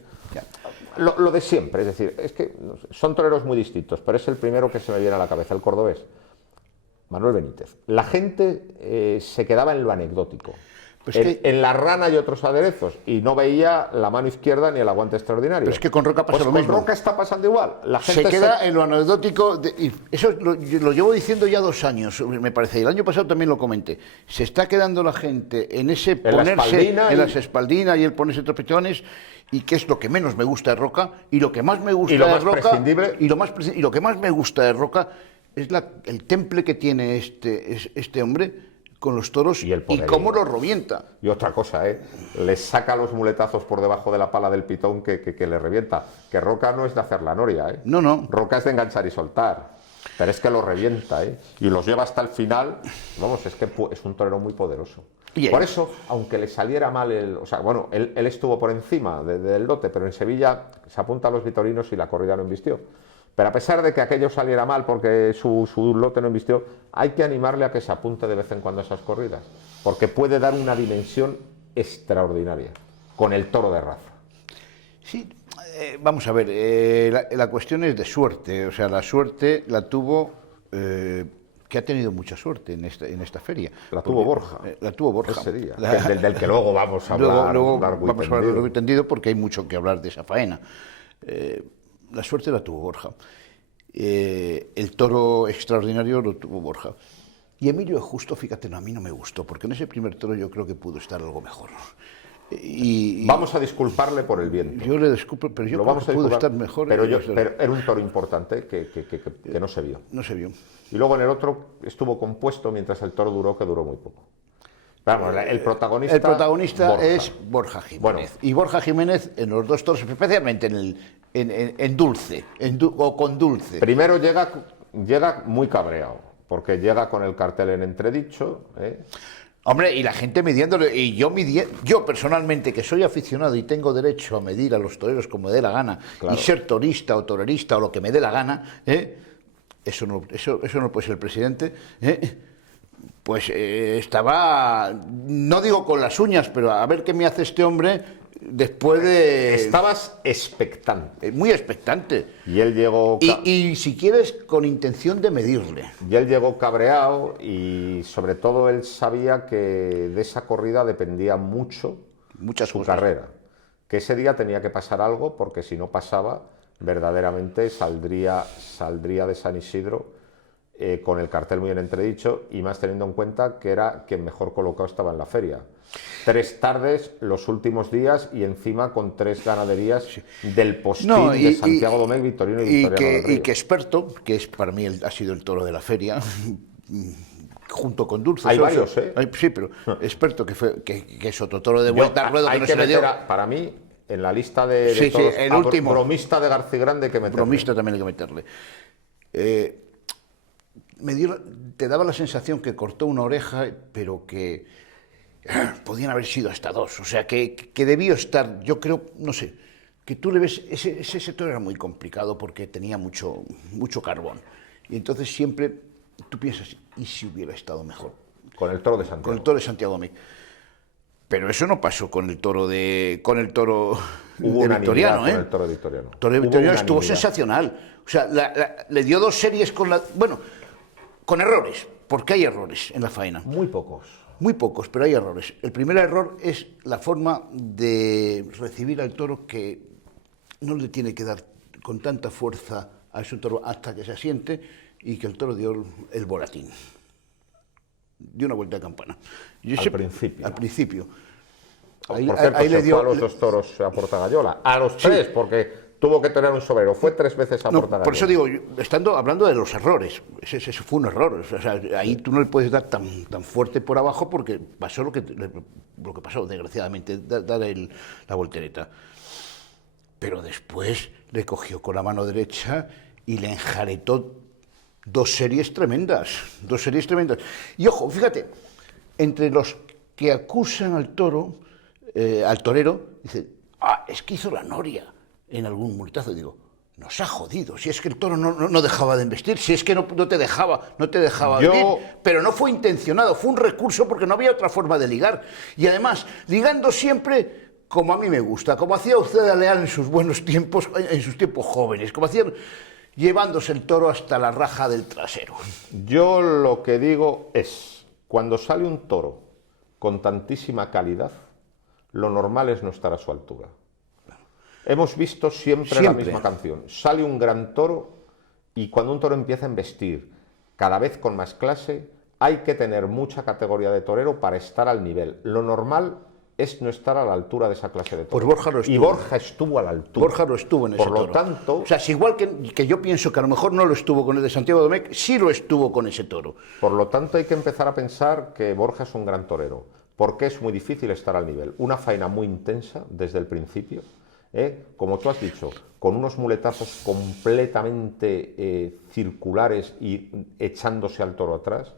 Lo de siempre, es decir, es que son toreros muy distintos, pero es el primero que se me viene a la cabeza, el cordobés, Manuel Benítez. La gente se quedaba en lo anecdótico. Pues en la rana y otros aderezos, y no veía la mano izquierda ni el aguante extraordinario. Pero es que con Roca pasa pues lo con mismo. Roca está pasando igual. La gente Se queda en lo anecdótico, y eso lo llevo diciendo ya 2 años, me parece, y el año pasado también lo comenté. Se está quedando la gente en ese ponerse en las espaldinas y el ponerse tropezones, y que es lo que menos me gusta de Roca, y lo que más me gusta de Roca, y lo que más me gusta de Roca es el temple que tiene este hombre con los toros y cómo lo revienta. Y otra cosa, le saca los muletazos por debajo de la pala del pitón que le revienta. Que Roca no es de hacer la noria, No, no. Roca es de enganchar y soltar. Pero es que lo revienta, y los lleva hasta el final. Vamos, es que es un torero muy poderoso. Por eso, aunque le saliera mal él estuvo por encima del lote, pero en Sevilla se apunta a los vitorinos y la corrida no embistió. Pero a pesar de que aquello saliera mal porque su lote no embistió, hay que animarle a que se apunte de vez en cuando a esas corridas, porque puede dar una dimensión extraordinaria con el toro de raza. Sí, vamos a ver, la cuestión es de suerte, o sea, la suerte la tuvo, que ha tenido mucha suerte en esta feria. La tuvo Borja. La tuvo Borja. Ese día, del que luego vamos a hablar. Luego vamos a hablar largo y tendido porque hay mucho que hablar de esa faena. La suerte la tuvo Borja. El toro extraordinario lo tuvo Borja. Y Emilio Justo, fíjate, a mí no me gustó, porque en ese primer toro yo creo que pudo estar algo mejor. Vamos a disculparle por el viento. Yo le disculpo, pero yo creo que pudo estar mejor. Pero era un toro importante que no se vio. No se vio. Y luego en el otro estuvo compuesto mientras el toro duró, que duró muy poco. Vamos, el protagonista es Borja Jiménez. Bueno, y Borja Jiménez en los 2 toros, especialmente en Dulce, o con Dulce. Primero llega muy cabreado, porque llega con el cartel en entredicho. Hombre, y la gente midiéndole, y yo personalmente, que soy aficionado y tengo derecho a medir a los toreros como me dé la gana, claro, y ser torista o torerista o lo que me dé la gana, eso no puede ser el presidente, pues estaba, no digo con las uñas, pero a ver qué me hace este hombre después de... Estabas expectante. Muy expectante. Y él llegó... Y si quieres, con intención de medirle. Y él llegó cabreado y sobre todo él sabía que de esa corrida dependía mucho su carrera. Que ese día tenía que pasar algo, porque si no pasaba, verdaderamente saldría de San Isidro con el cartel muy en entredicho, y más teniendo en cuenta que era quien mejor colocado estaba en la feria. 3 tardes, los últimos días, y encima con 3 ganaderías del postín de Santiago Domecq, Victorino y Victoriano del Río. Y que Experto, que es para mí ha sido el toro de la feria, junto con Dulce. Hay varios, sí, pero Experto, que es otro toro de vuelta al ruedo que no se le dio. Para mí, en la lista de toros, el último. Bromista de García Grande, que meterle. Bromista también hay que meterle. Te daba la sensación que cortó una oreja, pero que podían haber sido hasta 2, o sea, que debió estar, yo creo, no sé, que tú le ves, ese sector era muy complicado porque tenía mucho carbón, y entonces siempre tú piensas, ¿y si hubiera estado mejor? Con el toro de Santiago. Con el toro de Santiago Domecq. Pero eso no pasó con el toro de Victoriano, con el toro de Victoriano. El toro de Victoriano estuvo sensacional, o sea, le dio 2 series con errores, porque hay errores en la faena. Muy pocos, pero hay errores. El primer error es la forma de recibir al toro, que no le tiene que dar con tanta fuerza a ese toro hasta que se asiente, y que el toro dio el volatín. Dio una vuelta de campana. Al principio. Por cierto, le dio a los 2 toros a Portagayola. A los 3, porque tuvo que torear un sobrero. Fue 3 veces a Portagayola. Por eso digo, hablando de los errores, ese fue un error. O sea, ahí tú no le puedes dar tan fuerte por abajo, porque pasó lo que pasó, desgraciadamente, dar la voltereta. Pero después le cogió con la mano derecha y le enjaretó 2 series tremendas. Y ojo, fíjate, entre los que acusan al torero, dicen, es que hizo la noria en algún muletazo. Digo, nos ha jodido, si es que el toro no dejaba de embestir, si es que no te dejaba vivir, pero no fue intencionado, fue un recurso porque no había otra forma de ligar. Y además, ligando siempre como a mí me gusta, como hacía usted Leal en sus buenos tiempos, en sus tiempos jóvenes, como hacían, llevándose el toro hasta la raja del trasero. Yo lo que digo es, cuando sale un toro con tantísima calidad, lo normal es no estar a su altura. Hemos visto siempre la misma canción. Sale un gran toro y cuando un toro empieza a embestir cada vez con más clase, hay que tener mucha categoría de torero para estar al nivel. Lo normal es no estar a la altura de esa clase de toro. Pues Borja lo estuvo. Y Borja estuvo a la altura. Borja lo estuvo en ese toro. Por lo tanto... O sea, es igual que yo pienso que a lo mejor no lo estuvo con el de Santiago Domecq, sí lo estuvo con ese toro. Por lo tanto, hay que empezar a pensar que Borja es un gran torero, porque es muy difícil estar al nivel. Una faena muy intensa desde el principio, como tú has dicho, con unos muletazos completamente circulares y echándose al toro atrás,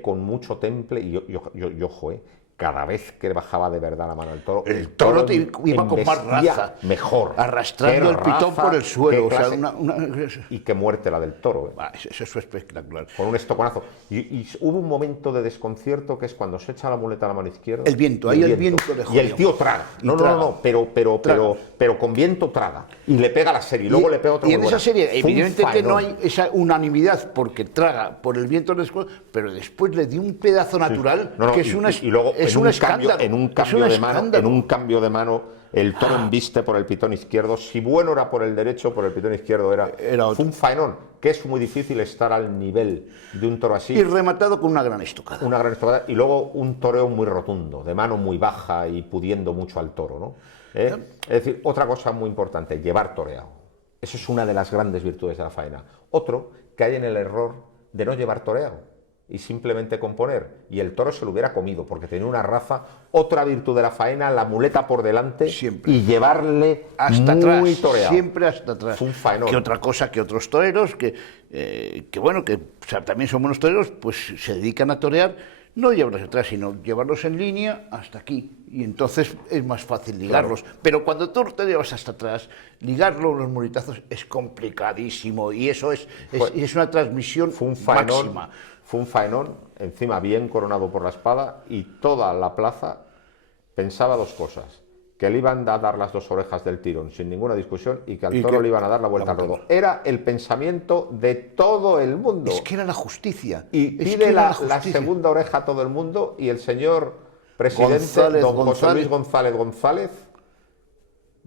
con mucho temple, y ojo, cada vez que bajaba de verdad la mano al toro, el toro iba con más raza, mejor, arrastrando el pitón por el suelo, o sea, y qué muerte la del toro. Eso es espectacular. Con un estoconazo. Y hubo un momento de desconcierto que es cuando se echa la muleta a la mano izquierda. El viento, ahí el viento le jodió. Y el tío traga. No, pero con viento traga. Y le pega la serie, y luego le pega otra. Y en esa serie, evidentemente no hay esa unanimidad porque traga por el viento, pero después le dio un pedazo natural que es una. Y luego, es un escándalo. En un cambio de mano, el toro embiste por el pitón izquierdo. Si bueno era por el derecho, por el pitón izquierdo fue un faenón, que es muy difícil estar al nivel de un toro así. Y rematado con una gran estocada. Una gran estocada. Y luego un toreo muy rotundo, de mano muy baja y pudiendo mucho al toro, ¿no? Es decir, otra cosa muy importante, llevar toreado. Eso es una de las grandes virtudes de la faena. Otro, que hay en el error de no llevar toreado y simplemente componer, y el toro se lo hubiera comido porque tenía una raza. Otra virtud de la faena, la muleta por delante siempre, y llevarle hasta muy atrás, toreado. Siempre hasta atrás. Fue un faenón. Que otra cosa que otros toreros, que o sea, también son buenos toreros, pues se dedican a torear, no llevarlos atrás, sino llevarlos en línea hasta aquí, y entonces es más fácil ligarlos. Claro. Pero cuando tú te llevas hasta atrás, ligarlos, los muletazos, es complicadísimo, y eso es una transmisión máxima. Fue un faenón, encima bien coronado por la espada, y toda la plaza pensaba dos cosas: que le iban a dar las dos orejas del tirón sin ninguna discusión y que al toro le iban a dar la vuelta al ruedo. Era el pensamiento de todo el mundo. Es que era la justicia. Y pide la segunda oreja a todo el mundo, y el señor presidente, don José Luis González,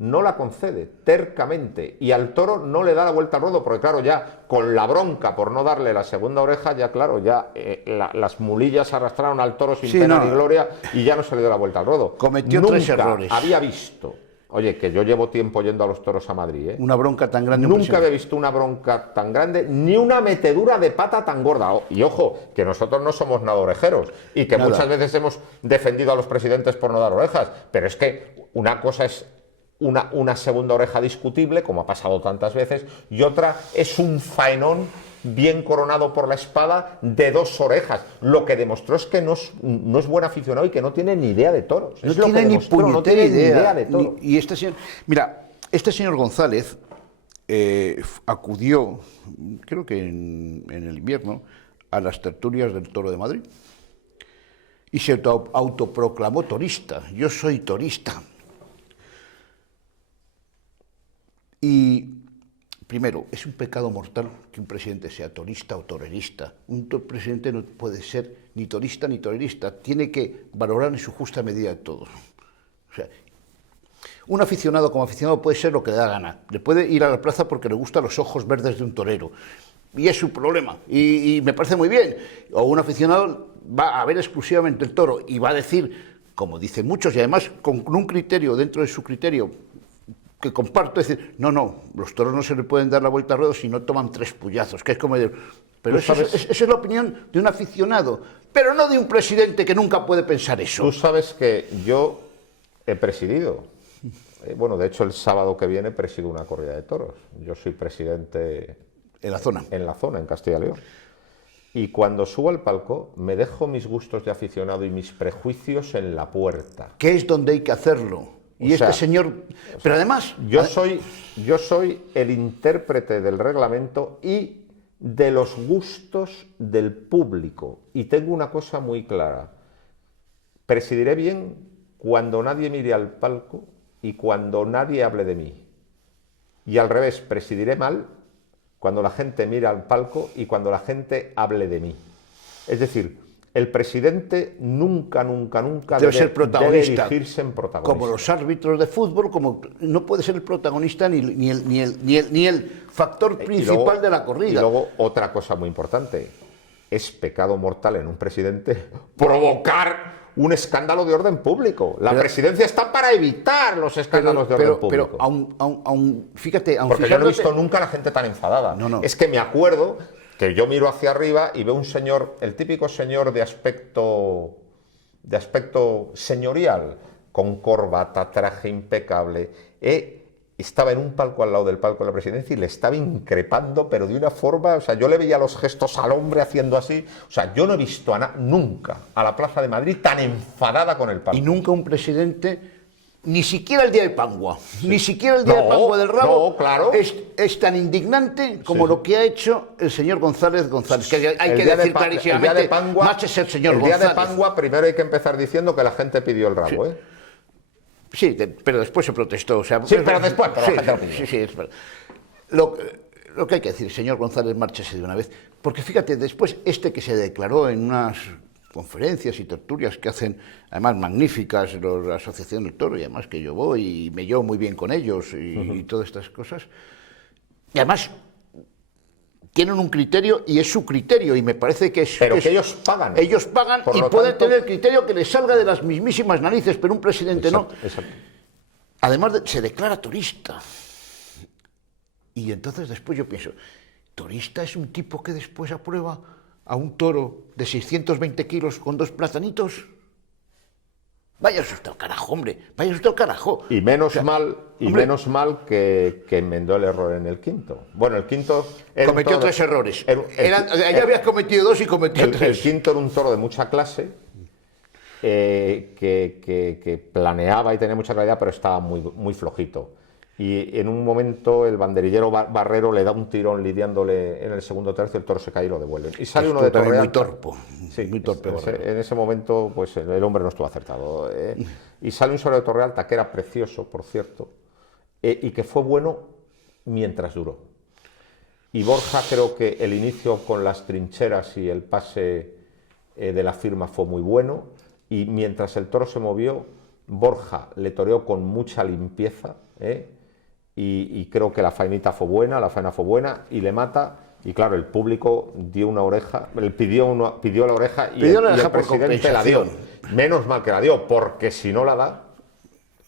no la concede tercamente, y al toro no le da la vuelta al ruedo, porque claro, ya con la bronca por no darle la segunda oreja, ya claro, las mulillas arrastraron al toro sin pena ni gloria, y ya no se le dio la vuelta al ruedo. Cometió tres errores. Había visto, oye, que yo llevo tiempo yendo a los toros a Madrid, una bronca tan grande. Nunca había visto una bronca tan grande, ni una metedura de pata tan gorda. Y ojo, que nosotros no somos nada orejeros, y que muchas veces hemos defendido a los presidentes por no dar orejas, pero es que una cosa es una segunda oreja discutible, como ha pasado tantas veces, y otra es un faenón bien coronado por la espada de dos orejas. Lo que demostró es que no es buen aficionado y que no tiene ni idea de toros. No tiene ni idea de toros. Y este señor, mira, este señor González acudió, creo que en el invierno, a las tertulias del Toro de Madrid y se autoproclamó torista. Yo soy torista. Y primero, es un pecado mortal que un presidente sea torista o torerista. Un presidente no puede ser ni torista ni torerista, tiene que valorar en su justa medida todo. O sea, un aficionado como aficionado puede ser lo que le da gana, le puede ir a la plaza porque le gustan los ojos verdes de un torero, y es su problema, y me parece muy bien. O un aficionado va a ver exclusivamente el toro y va a decir, como dicen muchos, y además con un criterio, dentro de su criterio, que comparto, es decir, no, los toros no se le pueden dar la vuelta al ruedo si no toman 3 puyazos, que es como decir, pero esa es la opinión de un aficionado, pero no de un presidente que nunca puede pensar eso. Tú sabes que yo he presidido, bueno, de hecho el sábado que viene presido una corrida de toros. Yo soy presidente en la zona, en Castilla y León. Y cuando subo al palco me dejo mis gustos de aficionado y mis prejuicios en la puerta. Que es donde hay que hacerlo. Y este señor, pero además... Yo soy el intérprete del reglamento y de los gustos del público. Y tengo una cosa muy clara: presidiré bien cuando nadie mire al palco y cuando nadie hable de mí. Y al revés, presidiré mal cuando la gente mire al palco y cuando la gente hable de mí. Es decir, el presidente nunca debe ser protagonista, debe erigirse en protagonista. como los árbitros de fútbol, como no puede ser el protagonista ni el factor principal de la corrida. Y luego otra cosa muy importante, es pecado mortal en un presidente provocar un escándalo de orden público. La presidencia está para evitar los escándalos de orden público. Pero fíjate, porque yo no he visto nunca a la gente tan enfadada. No. Es que me acuerdo que yo miro hacia arriba y veo un señor, el típico señor de aspecto señorial, con corbata, traje impecable, estaba en un palco al lado del palco de la presidencia y le estaba increpando, pero de una forma, o sea, yo le veía los gestos al hombre haciendo así, o sea, yo no he visto nunca a la Plaza de Madrid tan enfadada con el palco. Y nunca un presidente, ni siquiera el día de Pangua, ni siquiera el día de Pangua del Rabo, claro, es tan indignante como lo que ha hecho el señor González, que hay que decir clarísimamente, márchese el señor González. El día de Pangua primero hay que empezar diciendo que la gente pidió el rabo, ¿eh? Sí, pero después se protestó. O sea, sí, pero después, pero sí, la gente lo pidió. Sí, lo que hay que decir, señor González, márchese de una vez. Porque fíjate, después que se declaró en unas conferencias y tertulias que hacen, además magníficas, la Asociación del Toro, y además que yo voy y me llevo muy bien con ellos y todas estas cosas. Y además tienen un criterio y es su criterio y me parece que es... Pero que ellos pagan. Ellos pagan y pueden tener el criterio que les salga de las mismísimas narices, pero un presidente no. Exacto. Además se declara turista. Y entonces después yo pienso, ¿turista es un tipo que después aprueba a un toro de 620 kilos con 2 platanitos? Vaya usted al carajo, hombre, vaya usted al carajo. Y menos mal que enmendó el error en el quinto. Bueno, el quinto... Cometió 3 errores. Ya habías cometido 2 y cometió 3. El quinto era un toro de mucha clase, que planeaba y tenía mucha claridad, pero estaba muy flojito. Y en un momento el banderillero Barrero le da un tirón lidiándole en el segundo tercio, el toro se cae y lo devuelve. Y sale uno de Torreal. Muy torpe. Sí, muy torpe. En ese momento pues el hombre no estuvo acertado. Y sale un sobre de Torrealta que era precioso, por cierto, y que fue bueno mientras duró. Y Borja, creo que el inicio con las trincheras y el pase de la firma fue muy bueno, y mientras el toro se movió, Borja le toreó con mucha limpieza, y creo que la faena fue buena y le mata. Y claro, el público dio una oreja, pidió la oreja y el presidente la dio. Menos mal que la dio, porque si no la da,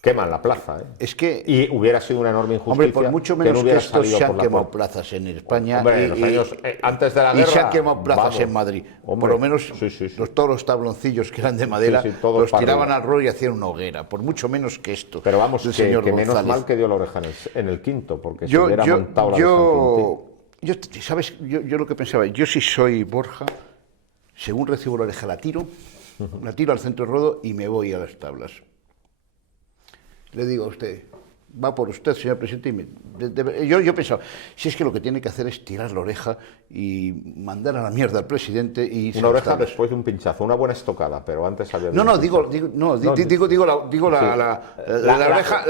queman la plaza. Es que, y hubiera sido una enorme injusticia. Hombre, por mucho menos que estos se han quemado plazas en España. Hombre, en los años antes de la guerra. Y se han quemado plazas en Madrid. Hombre, por lo menos los toros tabloncillos que eran de madera, los tiraban al ruedo y hacían una hoguera. Por mucho menos que esto. Pero vamos, que menos mal que dio la oreja en el quinto, porque si hubiera montado la ¿sabes? Yo lo que pensaba, yo si soy Borja, según recibo la oreja la tiro al centro del ruedo y me voy a las tablas. Le digo a usted, va por usted, señor presidente, y yo pensaba, si es que lo que tiene que hacer es tirar la oreja y mandar a la mierda al presidente y... Una oreja después de un pinchazo, una buena estocada, pero antes había... No, digo la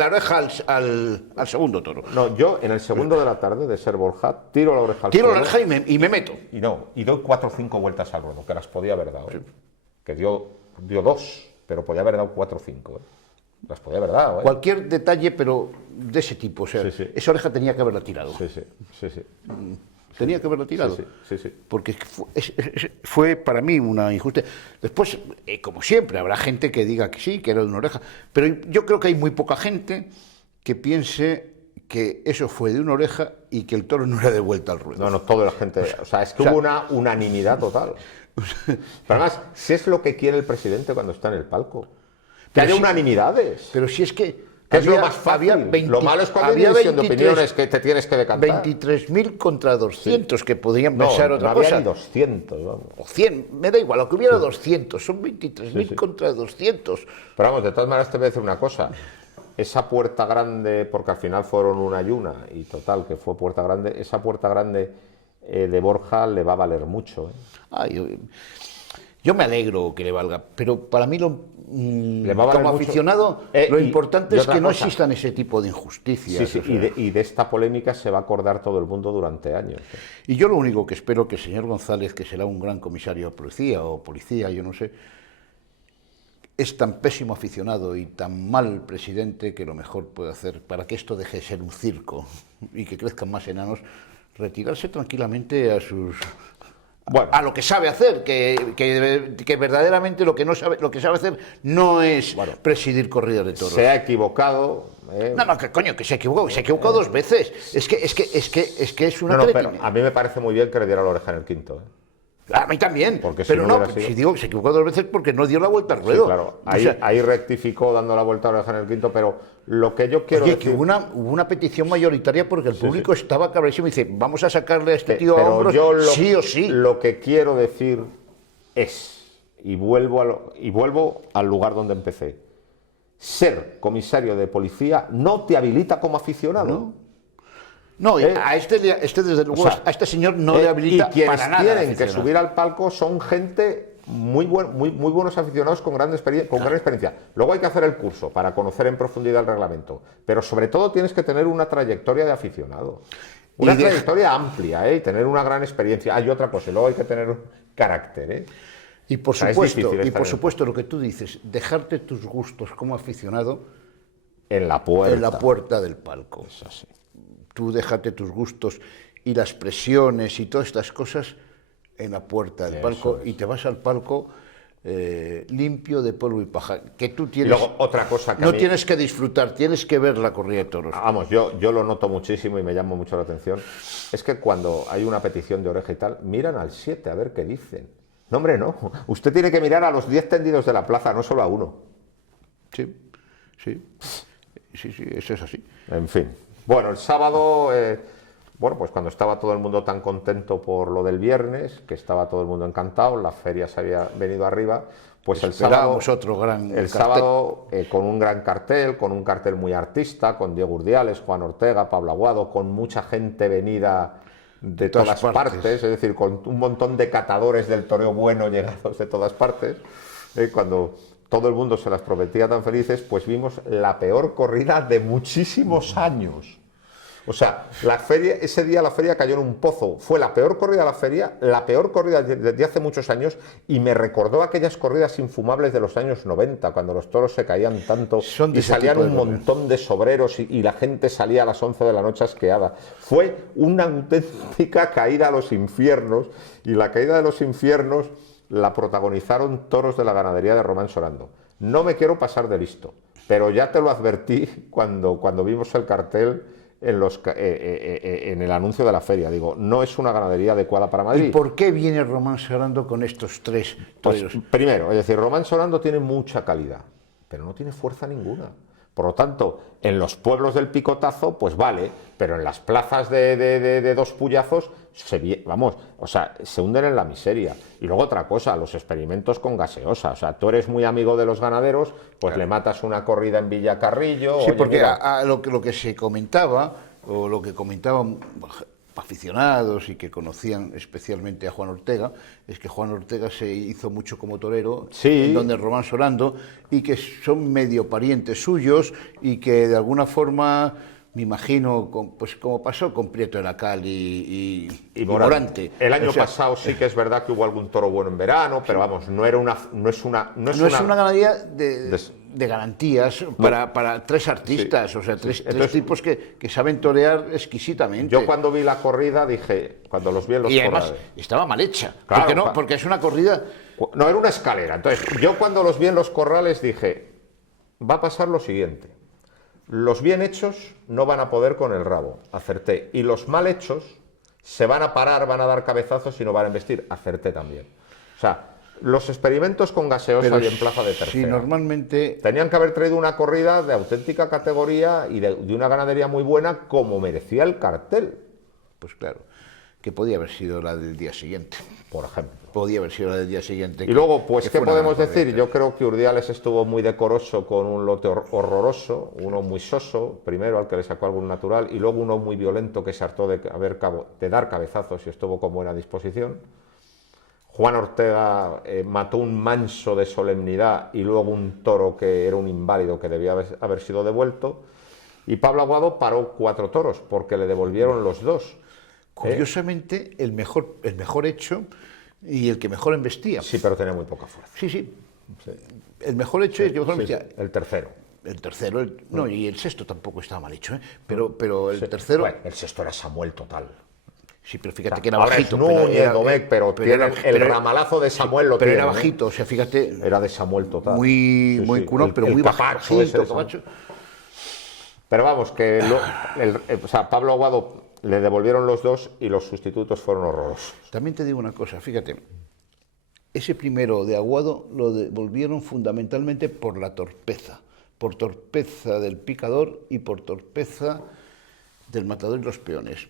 oreja al segundo toro. No, yo en el segundo de la tarde, de ser Borja, tiro la oreja al tiro la oreja y me meto. Y doy 4 o 5 vueltas al ruedo, que las podía haber dado. Sí. Que dio 2, pero podía haber dado 4 o 5. Las podía haber dado. Cualquier detalle, pero de ese tipo. O sea, esa oreja tenía que haberla tirado. Sí. Tenía que haberla tirado. Sí. Porque fue para mí una injusticia. Después, como siempre, habrá gente que diga que sí, que era de una oreja. Pero yo creo que hay muy poca gente que piense que eso fue de una oreja y que el toro no era de vuelta al ruedo. No, toda la gente... O sea, es que hubo una unanimidad total. Pero además, si es lo que quiere el presidente cuando está en el palco. Que haya unanimidades. Pero si es que... es lo más fácil. Lo malo es cuando hay división de opiniones que te tienes que decantar. 23.000 contra 200 que podrían pensar otra cosa. No había 200, vamos. O 100, me da igual, lo que hubiera 200, son 23.000 contra 200. Pero vamos, de todas maneras te voy a decir una cosa. Esa puerta grande, porque al final fueron una y una, y total, que fue puerta grande, esa puerta grande de Borja le va a valer mucho. Yo me alegro que le valga, pero para mí Le va a valer como mucho. aficionado lo importante y es otra que no cosa. existan ese tipo de injusticias. Sí, o sea. y de esta polémica se va a acordar todo el mundo durante años. Y yo lo único que espero que el señor González, que será un gran comisario de policía o policía, yo no sé, es tan pésimo aficionado y tan mal presidente que lo mejor puede hacer para que esto deje de ser un circo y que crezcan más enanos, retirarse tranquilamente a sus... Bueno, a lo que sabe hacer, que verdaderamente lo que sabe hacer no es presidir corridas de toros. se ha equivocado. No, que coño, que se ha equivocado dos veces. Es que es una No, cretina. pero a mí me parece muy bien que le diera la oreja en el quinto. A mí también, Porque si pero no no, hubiera sido- si digo que se equivocó dos veces porque no dio la vuelta al Sí, ruedo. claro, O sea, ahí rectificó dando la vuelta a la oreja en el quinto, pero lo que yo quiero oye, decir... que hubo una petición mayoritaria porque el público estaba cabrísimo y dice, vamos a sacarle a este tío a pero hombros, yo sí o sí. lo que quiero decir es, y vuelvo al lugar donde empecé, ser comisario de policía no te habilita como aficionado. No, y a este desde luego, O sea, a este señor no le habilita y quienes para nada. tienen al que aficionado. subir al palco son gente muy buenos aficionados con gran experiencia. Luego hay que hacer el curso para conocer en profundidad el reglamento, pero sobre todo tienes que tener una trayectoria de aficionado. Una trayectoria amplia, y tener una gran experiencia. Hay otra cosa, y luego hay que tener carácter. Y por O sea, es supuesto, difícil estar en el supuesto lo que tú dices, dejarte tus gustos como aficionado En la puerta. en la puerta del palco. Es así. Tú déjate tus gustos y las presiones y todas estas cosas en la puerta del palco y te vas al palco limpio de polvo y paja. Que tú Y tienes, luego otra cosa que a no mí- tienes que disfrutar, tienes que ver la corrida de toros. Vamos, yo lo noto muchísimo y me llama mucho la atención. Es que cuando hay una petición de oreja y tal, miran al 7 a ver qué dicen. No, hombre, no. Usted tiene que mirar a los 10 tendidos de la plaza, no solo a uno. Sí, eso es así. En fin. Bueno, el sábado, bueno, pues cuando estaba todo el mundo tan contento por lo del viernes, que estaba todo el mundo encantado, la feria se había venido arriba, pues el sábado, Esperábamos otro gran el cartel. sábado con un gran cartel, con un cartel muy artista, con Diego Urdiales, Juan Ortega, Pablo Aguado, con mucha gente venida de todas partes, es decir, con un montón de catadores del toreo bueno llegados de todas partes, cuando todo el mundo se las prometía tan felices, pues vimos la peor corrida de muchísimos años. O sea, la feria, ese día la feria cayó en un pozo. Fue la peor corrida de la feria, la peor corrida desde hace muchos años, y me recordó aquellas corridas infumables de los años 90, cuando los toros se caían tanto Son de y ese salían tipo de un corridas. montón de sobreros y la gente salía a las 11 de la noche asqueada. Fue una auténtica caída a los infiernos, y la caída de los infiernos la protagonizaron toros de la ganadería de Román Sorando. No me quiero pasar de listo, pero ya te lo advertí cuando vimos el cartel en el anuncio de la feria. Digo, no es una ganadería adecuada para Madrid. ¿Y por qué viene Román Sorando con estos tres Pues, toreros? primero, es decir, Román Sorando tiene mucha calidad, pero no tiene fuerza ninguna. Por lo tanto, en los pueblos del picotazo, pues vale, pero en las plazas de dos puyazos, vamos, o sea, se hunden en la miseria. Y luego otra cosa, los experimentos con gaseosa. O sea, tú eres muy amigo de los ganaderos, pues le matas una corrida en Villacarrillo. Sí, oye, porque mira, lo que se comentaba, o lo que comentaban aficionados y que conocían especialmente a Juan Ortega, es que Juan Ortega se hizo mucho como torero, Sí. en donde Román Sorando, y que son medio parientes suyos, y que de alguna forma, me imagino, pues como pasó con Prieto de la Cal y Morante. El año O sea, pasado sí que es verdad que hubo algún toro bueno en verano, pero vamos, no es una ganadería de garantías para tres artistas, Sí. o sea, tres Entonces, tipos que saben torear exquisitamente. Yo cuando vi la corrida dije, cuando los vi en los Y además corrales, estaba mal hecha. Claro, ¿Por qué no? claro. Porque es una corrida. no, era una escalera. Entonces, yo cuando los vi en los corrales dije, va a pasar lo siguiente. Los bien hechos no van a poder con el rabo, acerté. Y los mal hechos se van a parar, van a dar cabezazos y no van a embestir, acerté también. O sea, los experimentos con gaseosa y en plaza de tercera. Si normalmente. Tenían que haber traído una corrida de auténtica categoría y de una ganadería muy buena como merecía el cartel, Pues claro, que podía haber sido la del día siguiente. por ejemplo. Podía haber sido la del día siguiente. Y luego, pues, ¿qué fue una podemos gran decir? corrida. Yo creo que Urdiales estuvo muy decoroso con un lote horroroso, uno muy soso, primero al que le sacó algún natural, y luego uno muy violento que se hartó de dar cabezazos y estuvo con buena disposición. Juan Ortega mató un manso de solemnidad y luego un toro que era un inválido que debía haber sido devuelto. Y Pablo Aguado paró 4 toros porque le devolvieron los 2. Curiosamente, el mejor hecho y el que mejor embestía. Sí, pero tenía muy poca fuerza. Sí. El mejor hecho y el que mejor embestía. El tercero. El tercero, no, y el sexto tampoco estaba mal hecho, ¿eh? Pero el tercero... Bueno, el sexto era Samuel total. Sí, pero fíjate que era bajito. Pero tiene el ramalazo de Samuel lo tiene. Pero era bajito, o sea, fíjate... Era de Samuel total. Muy curón, pero muy bajito, capacho. Pero vamos, que o sea, Pablo Aguado le devolvieron los 2 y los sustitutos fueron horrorosos. También te digo una cosa, fíjate, ese primero de Aguado lo devolvieron fundamentalmente por la torpeza del picador y por torpeza del matador y los peones.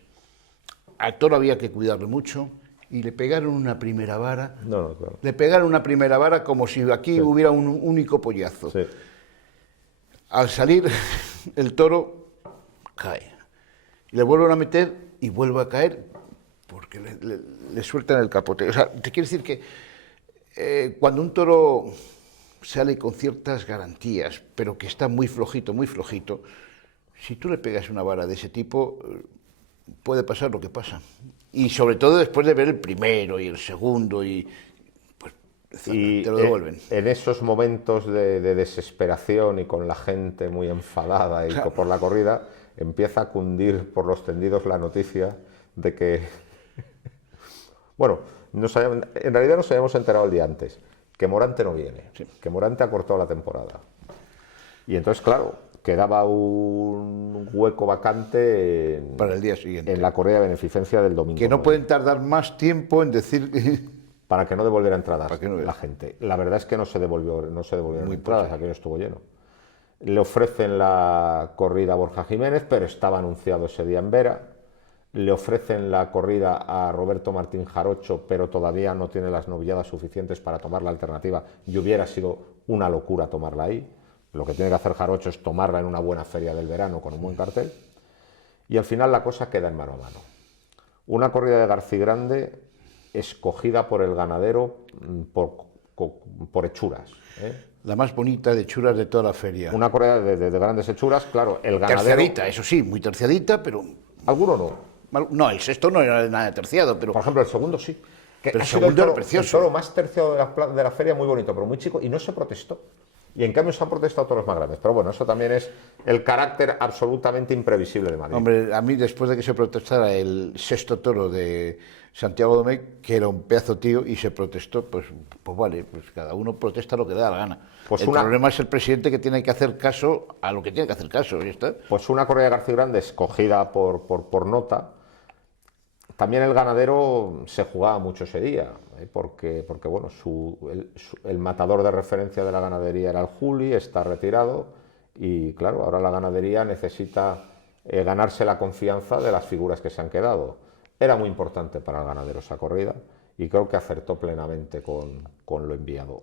Al toro había que cuidarlo mucho y le pegaron una primera vara. Claro. Le pegaron una primera vara como si aquí hubiera un único pollazo. Sí. Al salir, el toro cae. Y le vuelven a meter y vuelve a caer porque le sueltan el capote. O sea, te quiero decir que cuando un toro sale con ciertas garantías, pero que está muy flojito, si tú le pegas una vara de ese tipo, puede pasar lo que pasa. Y sobre todo después de ver el primero y el segundo y pues te lo devuelven. En esos momentos de desesperación y con la gente muy enfadada y por la corrida, empieza a cundir por los tendidos la noticia de que, bueno, en realidad nos habíamos enterado el día antes, que Morante no viene, que Morante ha cortado la temporada. Y entonces, claro, quedaba un hueco vacante para el día siguiente, en la corrida de beneficencia del domingo. Que no pueden tardar más tiempo en decir... Para que no devolviera entradas la gente. La verdad es que no se devolvieron entradas, aquello estuvo lleno. Le ofrecen la corrida a Borja Jiménez, pero estaba anunciado ese día en Vera. Le ofrecen la corrida a Roberto Martín Jarocho, pero todavía no tiene las novilladas suficientes para tomar la alternativa y hubiera sido una locura tomarla ahí. Lo que tiene que hacer Jarocho es tomarla en una buena feria del verano con un buen cartel. Y al final la cosa queda en mano a mano. Una corrida de Garcigrande escogida por el ganadero por hechuras. La más bonita de hechuras de toda la feria. Una corrida de grandes hechuras, claro, el ganadero... Terciadita, eso sí, muy terciadita, pero... ¿Alguno no? No, el sexto no era nada terciado, pero... Por ejemplo, el segundo sí. Pero el segundo era precioso. El toro más terciado de la feria, muy bonito, pero muy chico, y no se protestó. Y en cambio se han protestado toros más grandes. Pero bueno, eso también es el carácter absolutamente imprevisible de Madrid. Hombre, a mí después de que se protestara el sexto toro de Santiago Domecq, que era un pedazo tío, y se protestó, pues vale, pues cada uno protesta lo que le da la gana. Pues el problema es el presidente que tiene que hacer caso a lo que tiene que hacer caso, ¿ya está? Pues una corrida de Garcigrande escogida por nota. También el ganadero se jugaba mucho ese día, porque bueno, el matador de referencia de la ganadería era el Juli, está retirado y claro, ahora la ganadería necesita ganarse la confianza de las figuras que se han quedado. Era muy importante para el ganadero esa corrida y creo que acertó plenamente con lo enviado.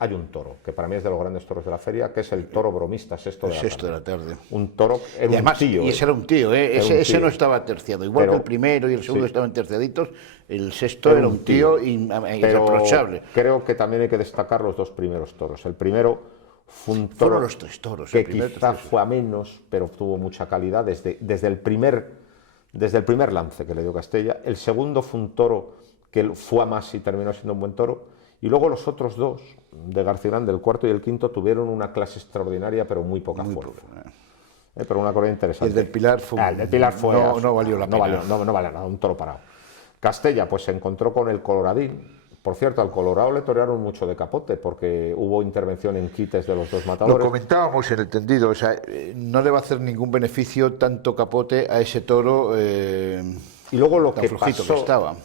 Hay un toro, que para mí es de los grandes toros de la feria, que es el toro bromista, sexto de la tarde. Un toro, era un tío. Y ese era un tío, ese no estaba terciado. Igual que el primero y el segundo estaban terciaditos, el sexto era un tío irreprochable. Creo que también hay que destacar los 2 primeros toros. El primero fue un toro... Fueron los 3 toros. Que quizá fue a menos, pero tuvo mucha calidad desde el primer lance que le dio Castella. El segundo fue un toro que fue a más y terminó siendo un buen toro. Y luego los otros 2, de Garcigrande, el cuarto y el quinto, tuvieron una clase extraordinaria, pero muy poca fuerza. Pero una corrida interesante. El del Pilar fue... No valió la pena. No vale nada, un toro parado. Castella pues se encontró con el Coloradín. Por cierto, al Colorado le torearon mucho de capote, porque hubo intervención en quites de los 2 matadores. Lo comentábamos en el tendido, o sea, no le va a hacer ningún beneficio tanto capote a ese toro y luego lo que pasó que estaba.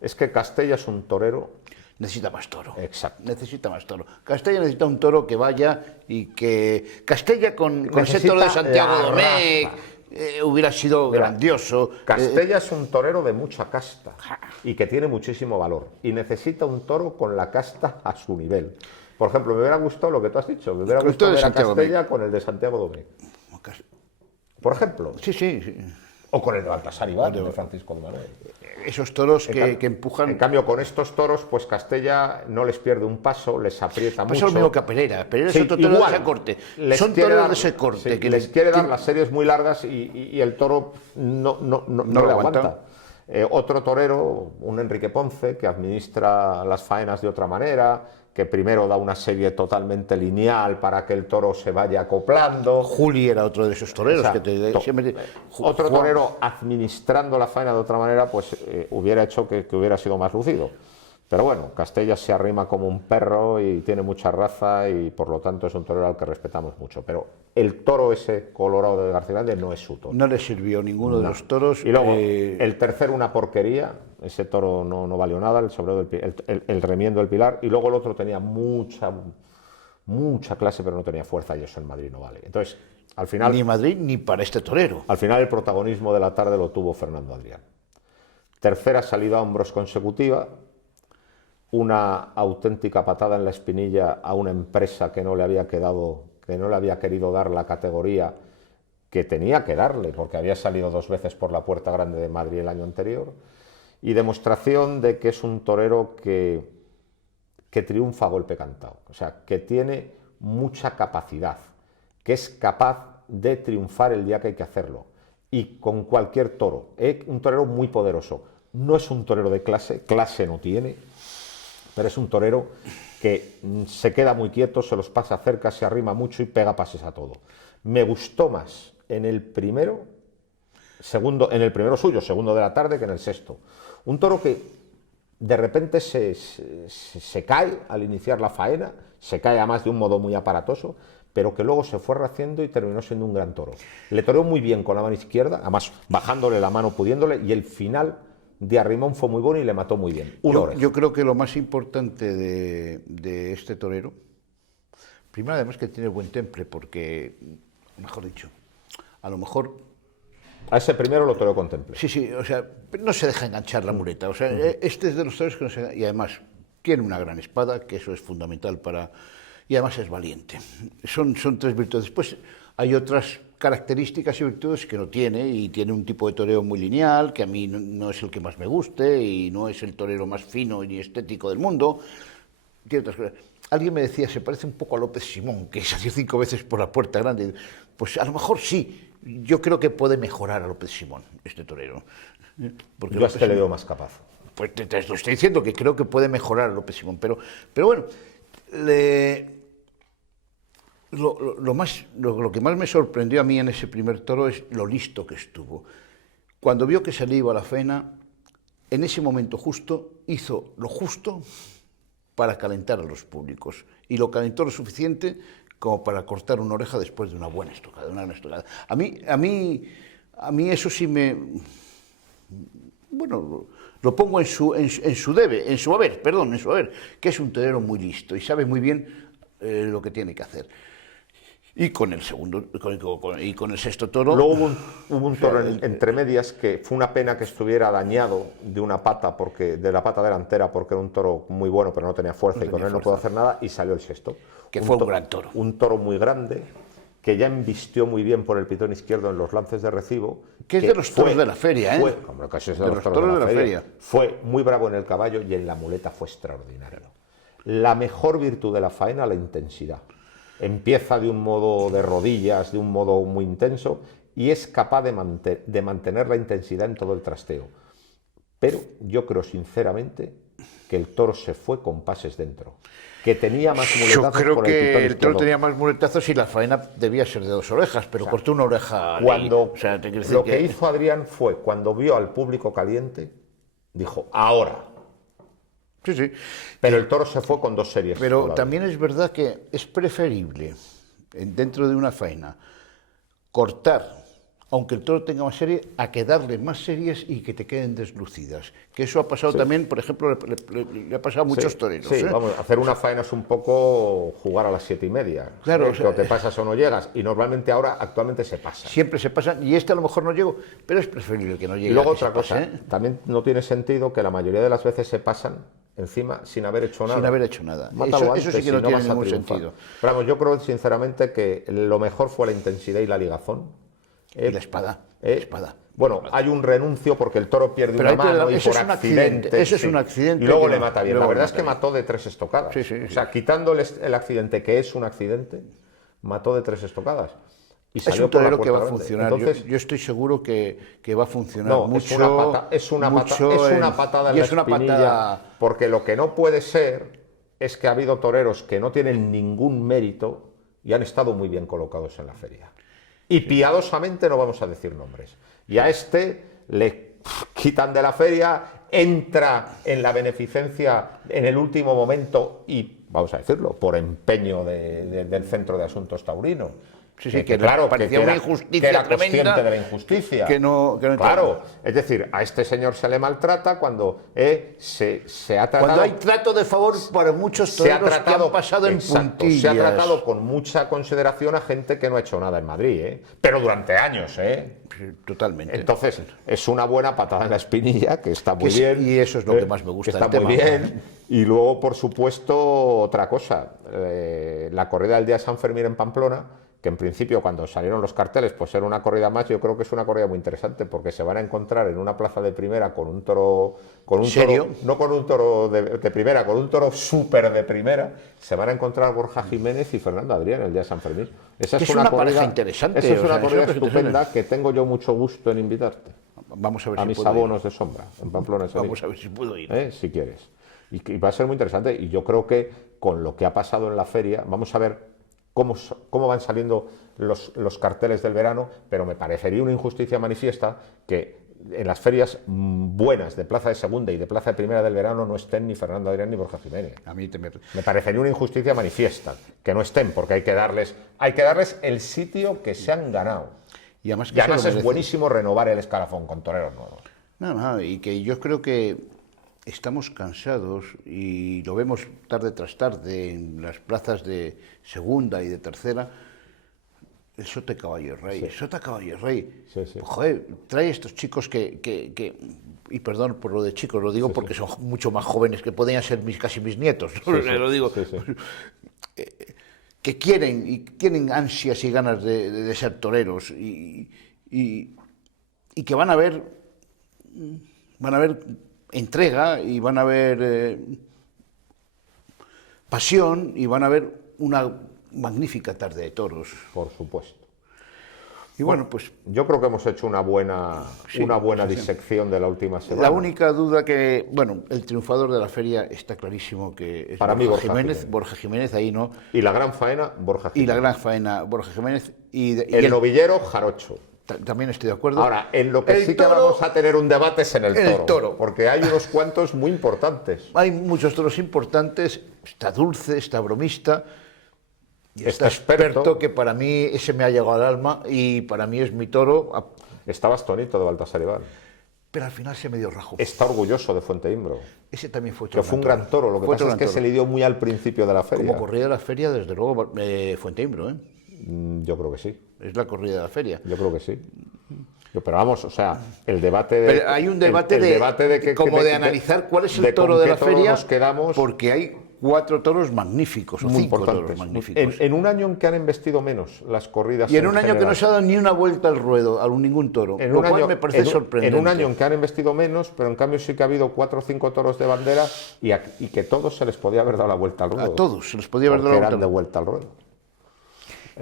Es que Castella es un torero... Necesita más toro. Exacto. Necesita más toro. Castella necesita un toro que vaya y que... Castella con ese toro de Santiago Domecq hubiera sido grandioso. Castella es un torero de mucha casta y que tiene muchísimo valor. Y necesita un toro con la casta a su nivel. Por ejemplo, me hubiera gustado lo que tú has dicho. Me hubiera gustado ver a Castella con el de Santiago Domecq. Por ejemplo. Sí. O con el de Baltasar Iván, de Francisco de Manuel. Esos toros que empujan... En cambio, con estos toros, pues Castella no les pierde un paso, les aprieta mucho. Pasa lo mismo que a Pereira. Pereira Sí, es otro toro igual, de ese corte. les Son quiere toros dar- de ese corte. sí, Que les quiere dar las series muy largas y el toro no lo le aguanta. aguanta. Otro torero, un Enrique Ponce, que administra las faenas de otra manera, que primero da una serie totalmente lineal para que el toro se vaya acoplando. Juli era otro de esos toreros. Exacto. Otro torero administrando la faena de otra manera, pues hubiera hecho que hubiera sido más lucido. Pero bueno, Castella se arrima como un perro y tiene mucha raza y por lo tanto es un torero al que respetamos mucho. Pero el toro ese colorado de García Grande no es su toro. No le sirvió ninguno de los toros. Y luego, el tercero una porquería, ese toro no valió nada, el sombrero el remiendo del Pilar, y luego el otro tenía mucha clase, pero no tenía fuerza, y eso en Madrid no vale. Entonces, al final... Ni Madrid ni para este torero. Al final el protagonismo de la tarde lo tuvo Fernando Adrián. Tercera salida a hombros consecutiva, una auténtica patada en la espinilla a una empresa que no le había querido dar la categoría que tenía que darle, porque había salido 2 veces por la Puerta Grande de Madrid el año anterior, y demostración de que es un torero que triunfa a golpe cantado, o sea, que tiene mucha capacidad, que es capaz de triunfar el día que hay que hacerlo, y con cualquier toro. Un torero muy poderoso, no es un torero de clase no tiene, pero es un torero que se queda muy quieto, se los pasa cerca, se arrima mucho y pega pases a todo. Me gustó más en el primero suyo, segundo de la tarde, que en el sexto. Un toro que de repente se cae al iniciar la faena, se cae además de un modo muy aparatoso, pero que luego se fue rehaciendo y terminó siendo un gran toro. Le toreó muy bien con la mano izquierda, además bajándole la mano, pudiéndole, y el final de arrimón fue muy bueno y le mató muy bien. Yo creo que lo más importante de este torero, primero además que tiene buen temple, porque, mejor dicho, a lo mejor... A ese primero lo toreó con temple. Sí, o sea, no se deja enganchar la muleta. O sea, este es de los toreros que no se... Y además tiene una gran espada, que eso es fundamental para... Y además es valiente. Son 3 virtudes. Después hay otras características y virtudes que no tiene, y tiene un tipo de toreo muy lineal, que a mí no es el que más me guste, y no es el torero más fino y estético del mundo. Tiene otras cosas. Alguien me decía, se parece un poco a López Simón, que salió 5 veces por la Puerta Grande. Pues a lo mejor sí. Yo creo que puede mejorar a López Simón, este torero. Porque yo le veo más capaz. Pues te lo estoy diciendo, que creo que puede mejorar a López Simón. Pero bueno, lo que más me sorprendió a mí en ese primer toro es lo listo que estuvo. Cuando vio que se le iba la faena, en ese momento justo hizo lo justo para calentar a los públicos, y lo calentó lo suficiente como para cortar una oreja después de una buena estocada, una gran estocada. A mí eso sí me... Bueno, lo pongo en su haber, que es un torero muy listo y sabe muy bien lo que tiene que hacer. Y con el segundo, y con el sexto toro... Luego hubo un toro entre medias que fue una pena que estuviera dañado de una pata, de la pata delantera, porque era un toro muy bueno, pero no tenía fuerza, y con él no pudo hacer nada, y salió el sexto. Que fue un gran toro. Un toro muy grande, que ya embistió muy bien por el pitón izquierdo en los lances de recibo. Que es de los toros de la feria, ¿eh? Como casi es de los toros de la feria. Fue muy bravo en el caballo y en la muleta fue extraordinario. La mejor virtud de la faena, la intensidad. Empieza de un modo de rodillas, de un modo muy intenso, y es capaz de mantener la intensidad en todo el trasteo. Pero yo creo sinceramente que el toro se fue con pases dentro, que tenía más muletazos. Yo creo por que el toro tenía más muletazos y la faena debía ser de 2 orejas, pero cortó una oreja. Lo que hizo Adrián fue, cuando vio al público caliente, dijo, ahora. Sí. Pero el toro se fue con 2 series. Pero también es verdad que es preferible, dentro de una faena, cortar, aunque el toro tenga más serie, a que darle más series y que te queden deslucidas. Que eso ha pasado también, por ejemplo, le ha pasado a muchos toreros. Sí, vamos, hacer una faena es un poco jugar a las 7:30. Claro. Que o te pasas o no llegas, y normalmente actualmente se pasa. Siempre se pasan, y a lo mejor no llego, pero es preferible que no llegue. Y luego otra cosa, también no tiene sentido que la mayoría de las veces se pasan encima sin haber hecho nada. Sin haber hecho nada. Eso sí que no tiene ningún sentido. Pero vamos, yo creo sinceramente que lo mejor fue la intensidad y la ligazón. Y la espada. Bueno, hay un renuncio porque el toro pierde Pero una mano y eso por es un accidente. Eso es un accidente. Y luego que le mata bien. La luego verdad es mata que bien. mató de 3 estocadas. Sí, sí, o sea, quitando el accidente, que es un accidente, mató de 3 estocadas. Y Es salió un por la torero que va a puerta grande. funcionar. Entonces, Yo estoy seguro que va a funcionar no, mucho. es una patada en y la es una espinilla, patada. porque lo que no puede ser es que ha habido toreros que no tienen ningún mérito y han estado muy bien colocados en la feria. Y piadosamente no vamos a decir nombres. Y a este le quitan de la feria, entra en la beneficencia en el último momento y, vamos a decirlo, por empeño del Centro de Asuntos Taurino. Sí, sí, claro, parecía una injusticia que era tremenda, consciente de la injusticia. que no claro, es decir, a este señor se le maltrata cuando se ha tratado... Cuando hay trato de favor para muchos toreros que han pasado en puntillas. Se ha tratado con mucha consideración a gente que no ha hecho nada en Madrid, pero durante años, Sí, totalmente. Entonces, es una buena patada en la espinilla, que está muy bien. Y eso es lo que más me gusta que está del muy tema. bien. Y luego, por supuesto, otra cosa. La corrida del día de San Fermín en Pamplona, que en principio cuando salieron los carteles pues era una corrida más, yo creo que es una corrida muy interesante porque se van a encontrar en una plaza de primera con un toro, ¿Serio? no con un toro de primera, con un toro súper de primera, se van a encontrar Borja Jiménez y Fernando Adrián el día de San Fermín. Esa es una pareja corrida interesante. Esa es una corrida eso estupenda que tengo yo mucho gusto en invitarte Vamos a ver a si mis puedo abonos de sombra en Pamplona. ir. Vamos a ver si puedo ir. Si quieres. Y va a ser muy interesante. Y yo creo que con lo que ha pasado en la feria, vamos a ver cómo van saliendo los carteles del verano, pero me parecería una injusticia manifiesta que en las ferias buenas de plaza de segunda y de plaza de primera del verano no estén ni Fernando Adrián ni Borja Jiménez. A mí Me parecería una injusticia manifiesta que no estén, porque hay que darles el sitio que se han ganado. Y además, es buenísimo renovar el escalafón con toreros nuevos. No, y que yo creo que estamos cansados y lo vemos tarde tras tarde en las plazas de segunda y de tercera. El Sota Caballo Rey, Sí. Sota Caballo Rey. Sí, sí. Joder, trae estos chicos y perdón por lo de chicos, lo digo porque son mucho más jóvenes, que podrían ser casi mis nietos, lo digo. Sí, sí. Que quieren y tienen ansias y ganas de ser toreros y que van a ver entrega y van a ver pasión y van a ver una magnífica tarde de toros. Por supuesto. Y bueno, pues yo creo que hemos hecho una buena disección de la última semana. la única duda el triunfador de la feria está clarísimo que es Para mí, Borja Jiménez. Borja Jiménez, ahí no. Y la gran faena, Borja Jiménez. Y la gran faena, Borja Jiménez. El novillero, Jarocho. También estoy de acuerdo. Ahora, en lo que sí que vamos a tener un debate es en el toro. Porque hay unos cuantos muy importantes. Hay muchos toros importantes. Está Dulce, está Bromista. Y está experto, que para mí ese me ha llegado al alma y para mí es mi toro. Está Bastonito de Baltasar Iván. Pero al final se me dio rajo. Está orgulloso de Fuenteimbro. Ese también fue otro. Que fue un gran toro. Lo que pasa es que se le dio muy al principio de la feria. Como corrida de la feria, desde luego, Fuenteimbro, ¿eh? Yo creo que sí. Es la corrida de la feria. Yo creo que sí. Pero vamos, o sea, el debate de... Pero hay un debate de analizar cuál es el toro de la feria, nos quedamos, porque hay 4 toros magníficos, o 5 toros magníficos. En un año en que han investido menos las corridas... Y en un año que no se ha dado ni una vuelta al ruedo a ningún toro, lo cual me parece sorprendente. En un año en que han investido menos, pero en cambio sí que ha habido 4 o 5 toros de bandera y que todos se les podía haber dado la vuelta al ruedo. A todos se les podía haber dado la vuelta al ruedo.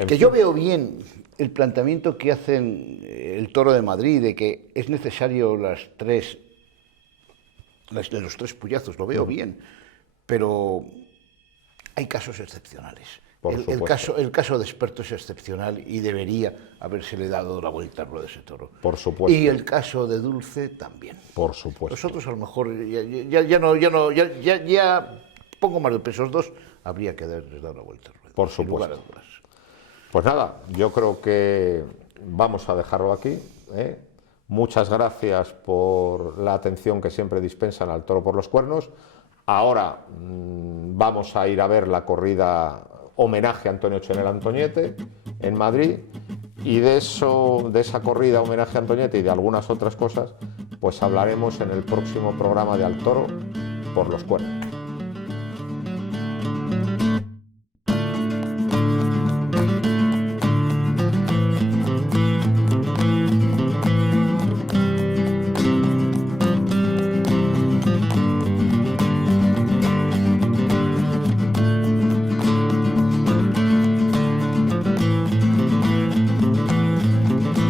Que yo veo bien el planteamiento que hacen el Toro de Madrid, de que es necesario los 3 puyazos, lo veo bien, pero hay casos excepcionales. El caso de Experto es excepcional y debería habérsele dado la vuelta al ruedo de ese toro. Por supuesto. Y el caso de Dulce también. Por supuesto. Nosotros a lo mejor ya pongo más de pesos 2, habría que haberles dado la vuelta al ruedo. Por supuesto. Pues nada, yo creo que vamos a dejarlo aquí. Muchas gracias por la atención que siempre dispensan al Toro por los Cuernos. Ahora vamos a ir a ver la corrida homenaje a Antonio Chenel Antoñete en Madrid, y de esa corrida homenaje a Antoñete y de algunas otras cosas, pues hablaremos en el próximo programa de Al Toro por los Cuernos.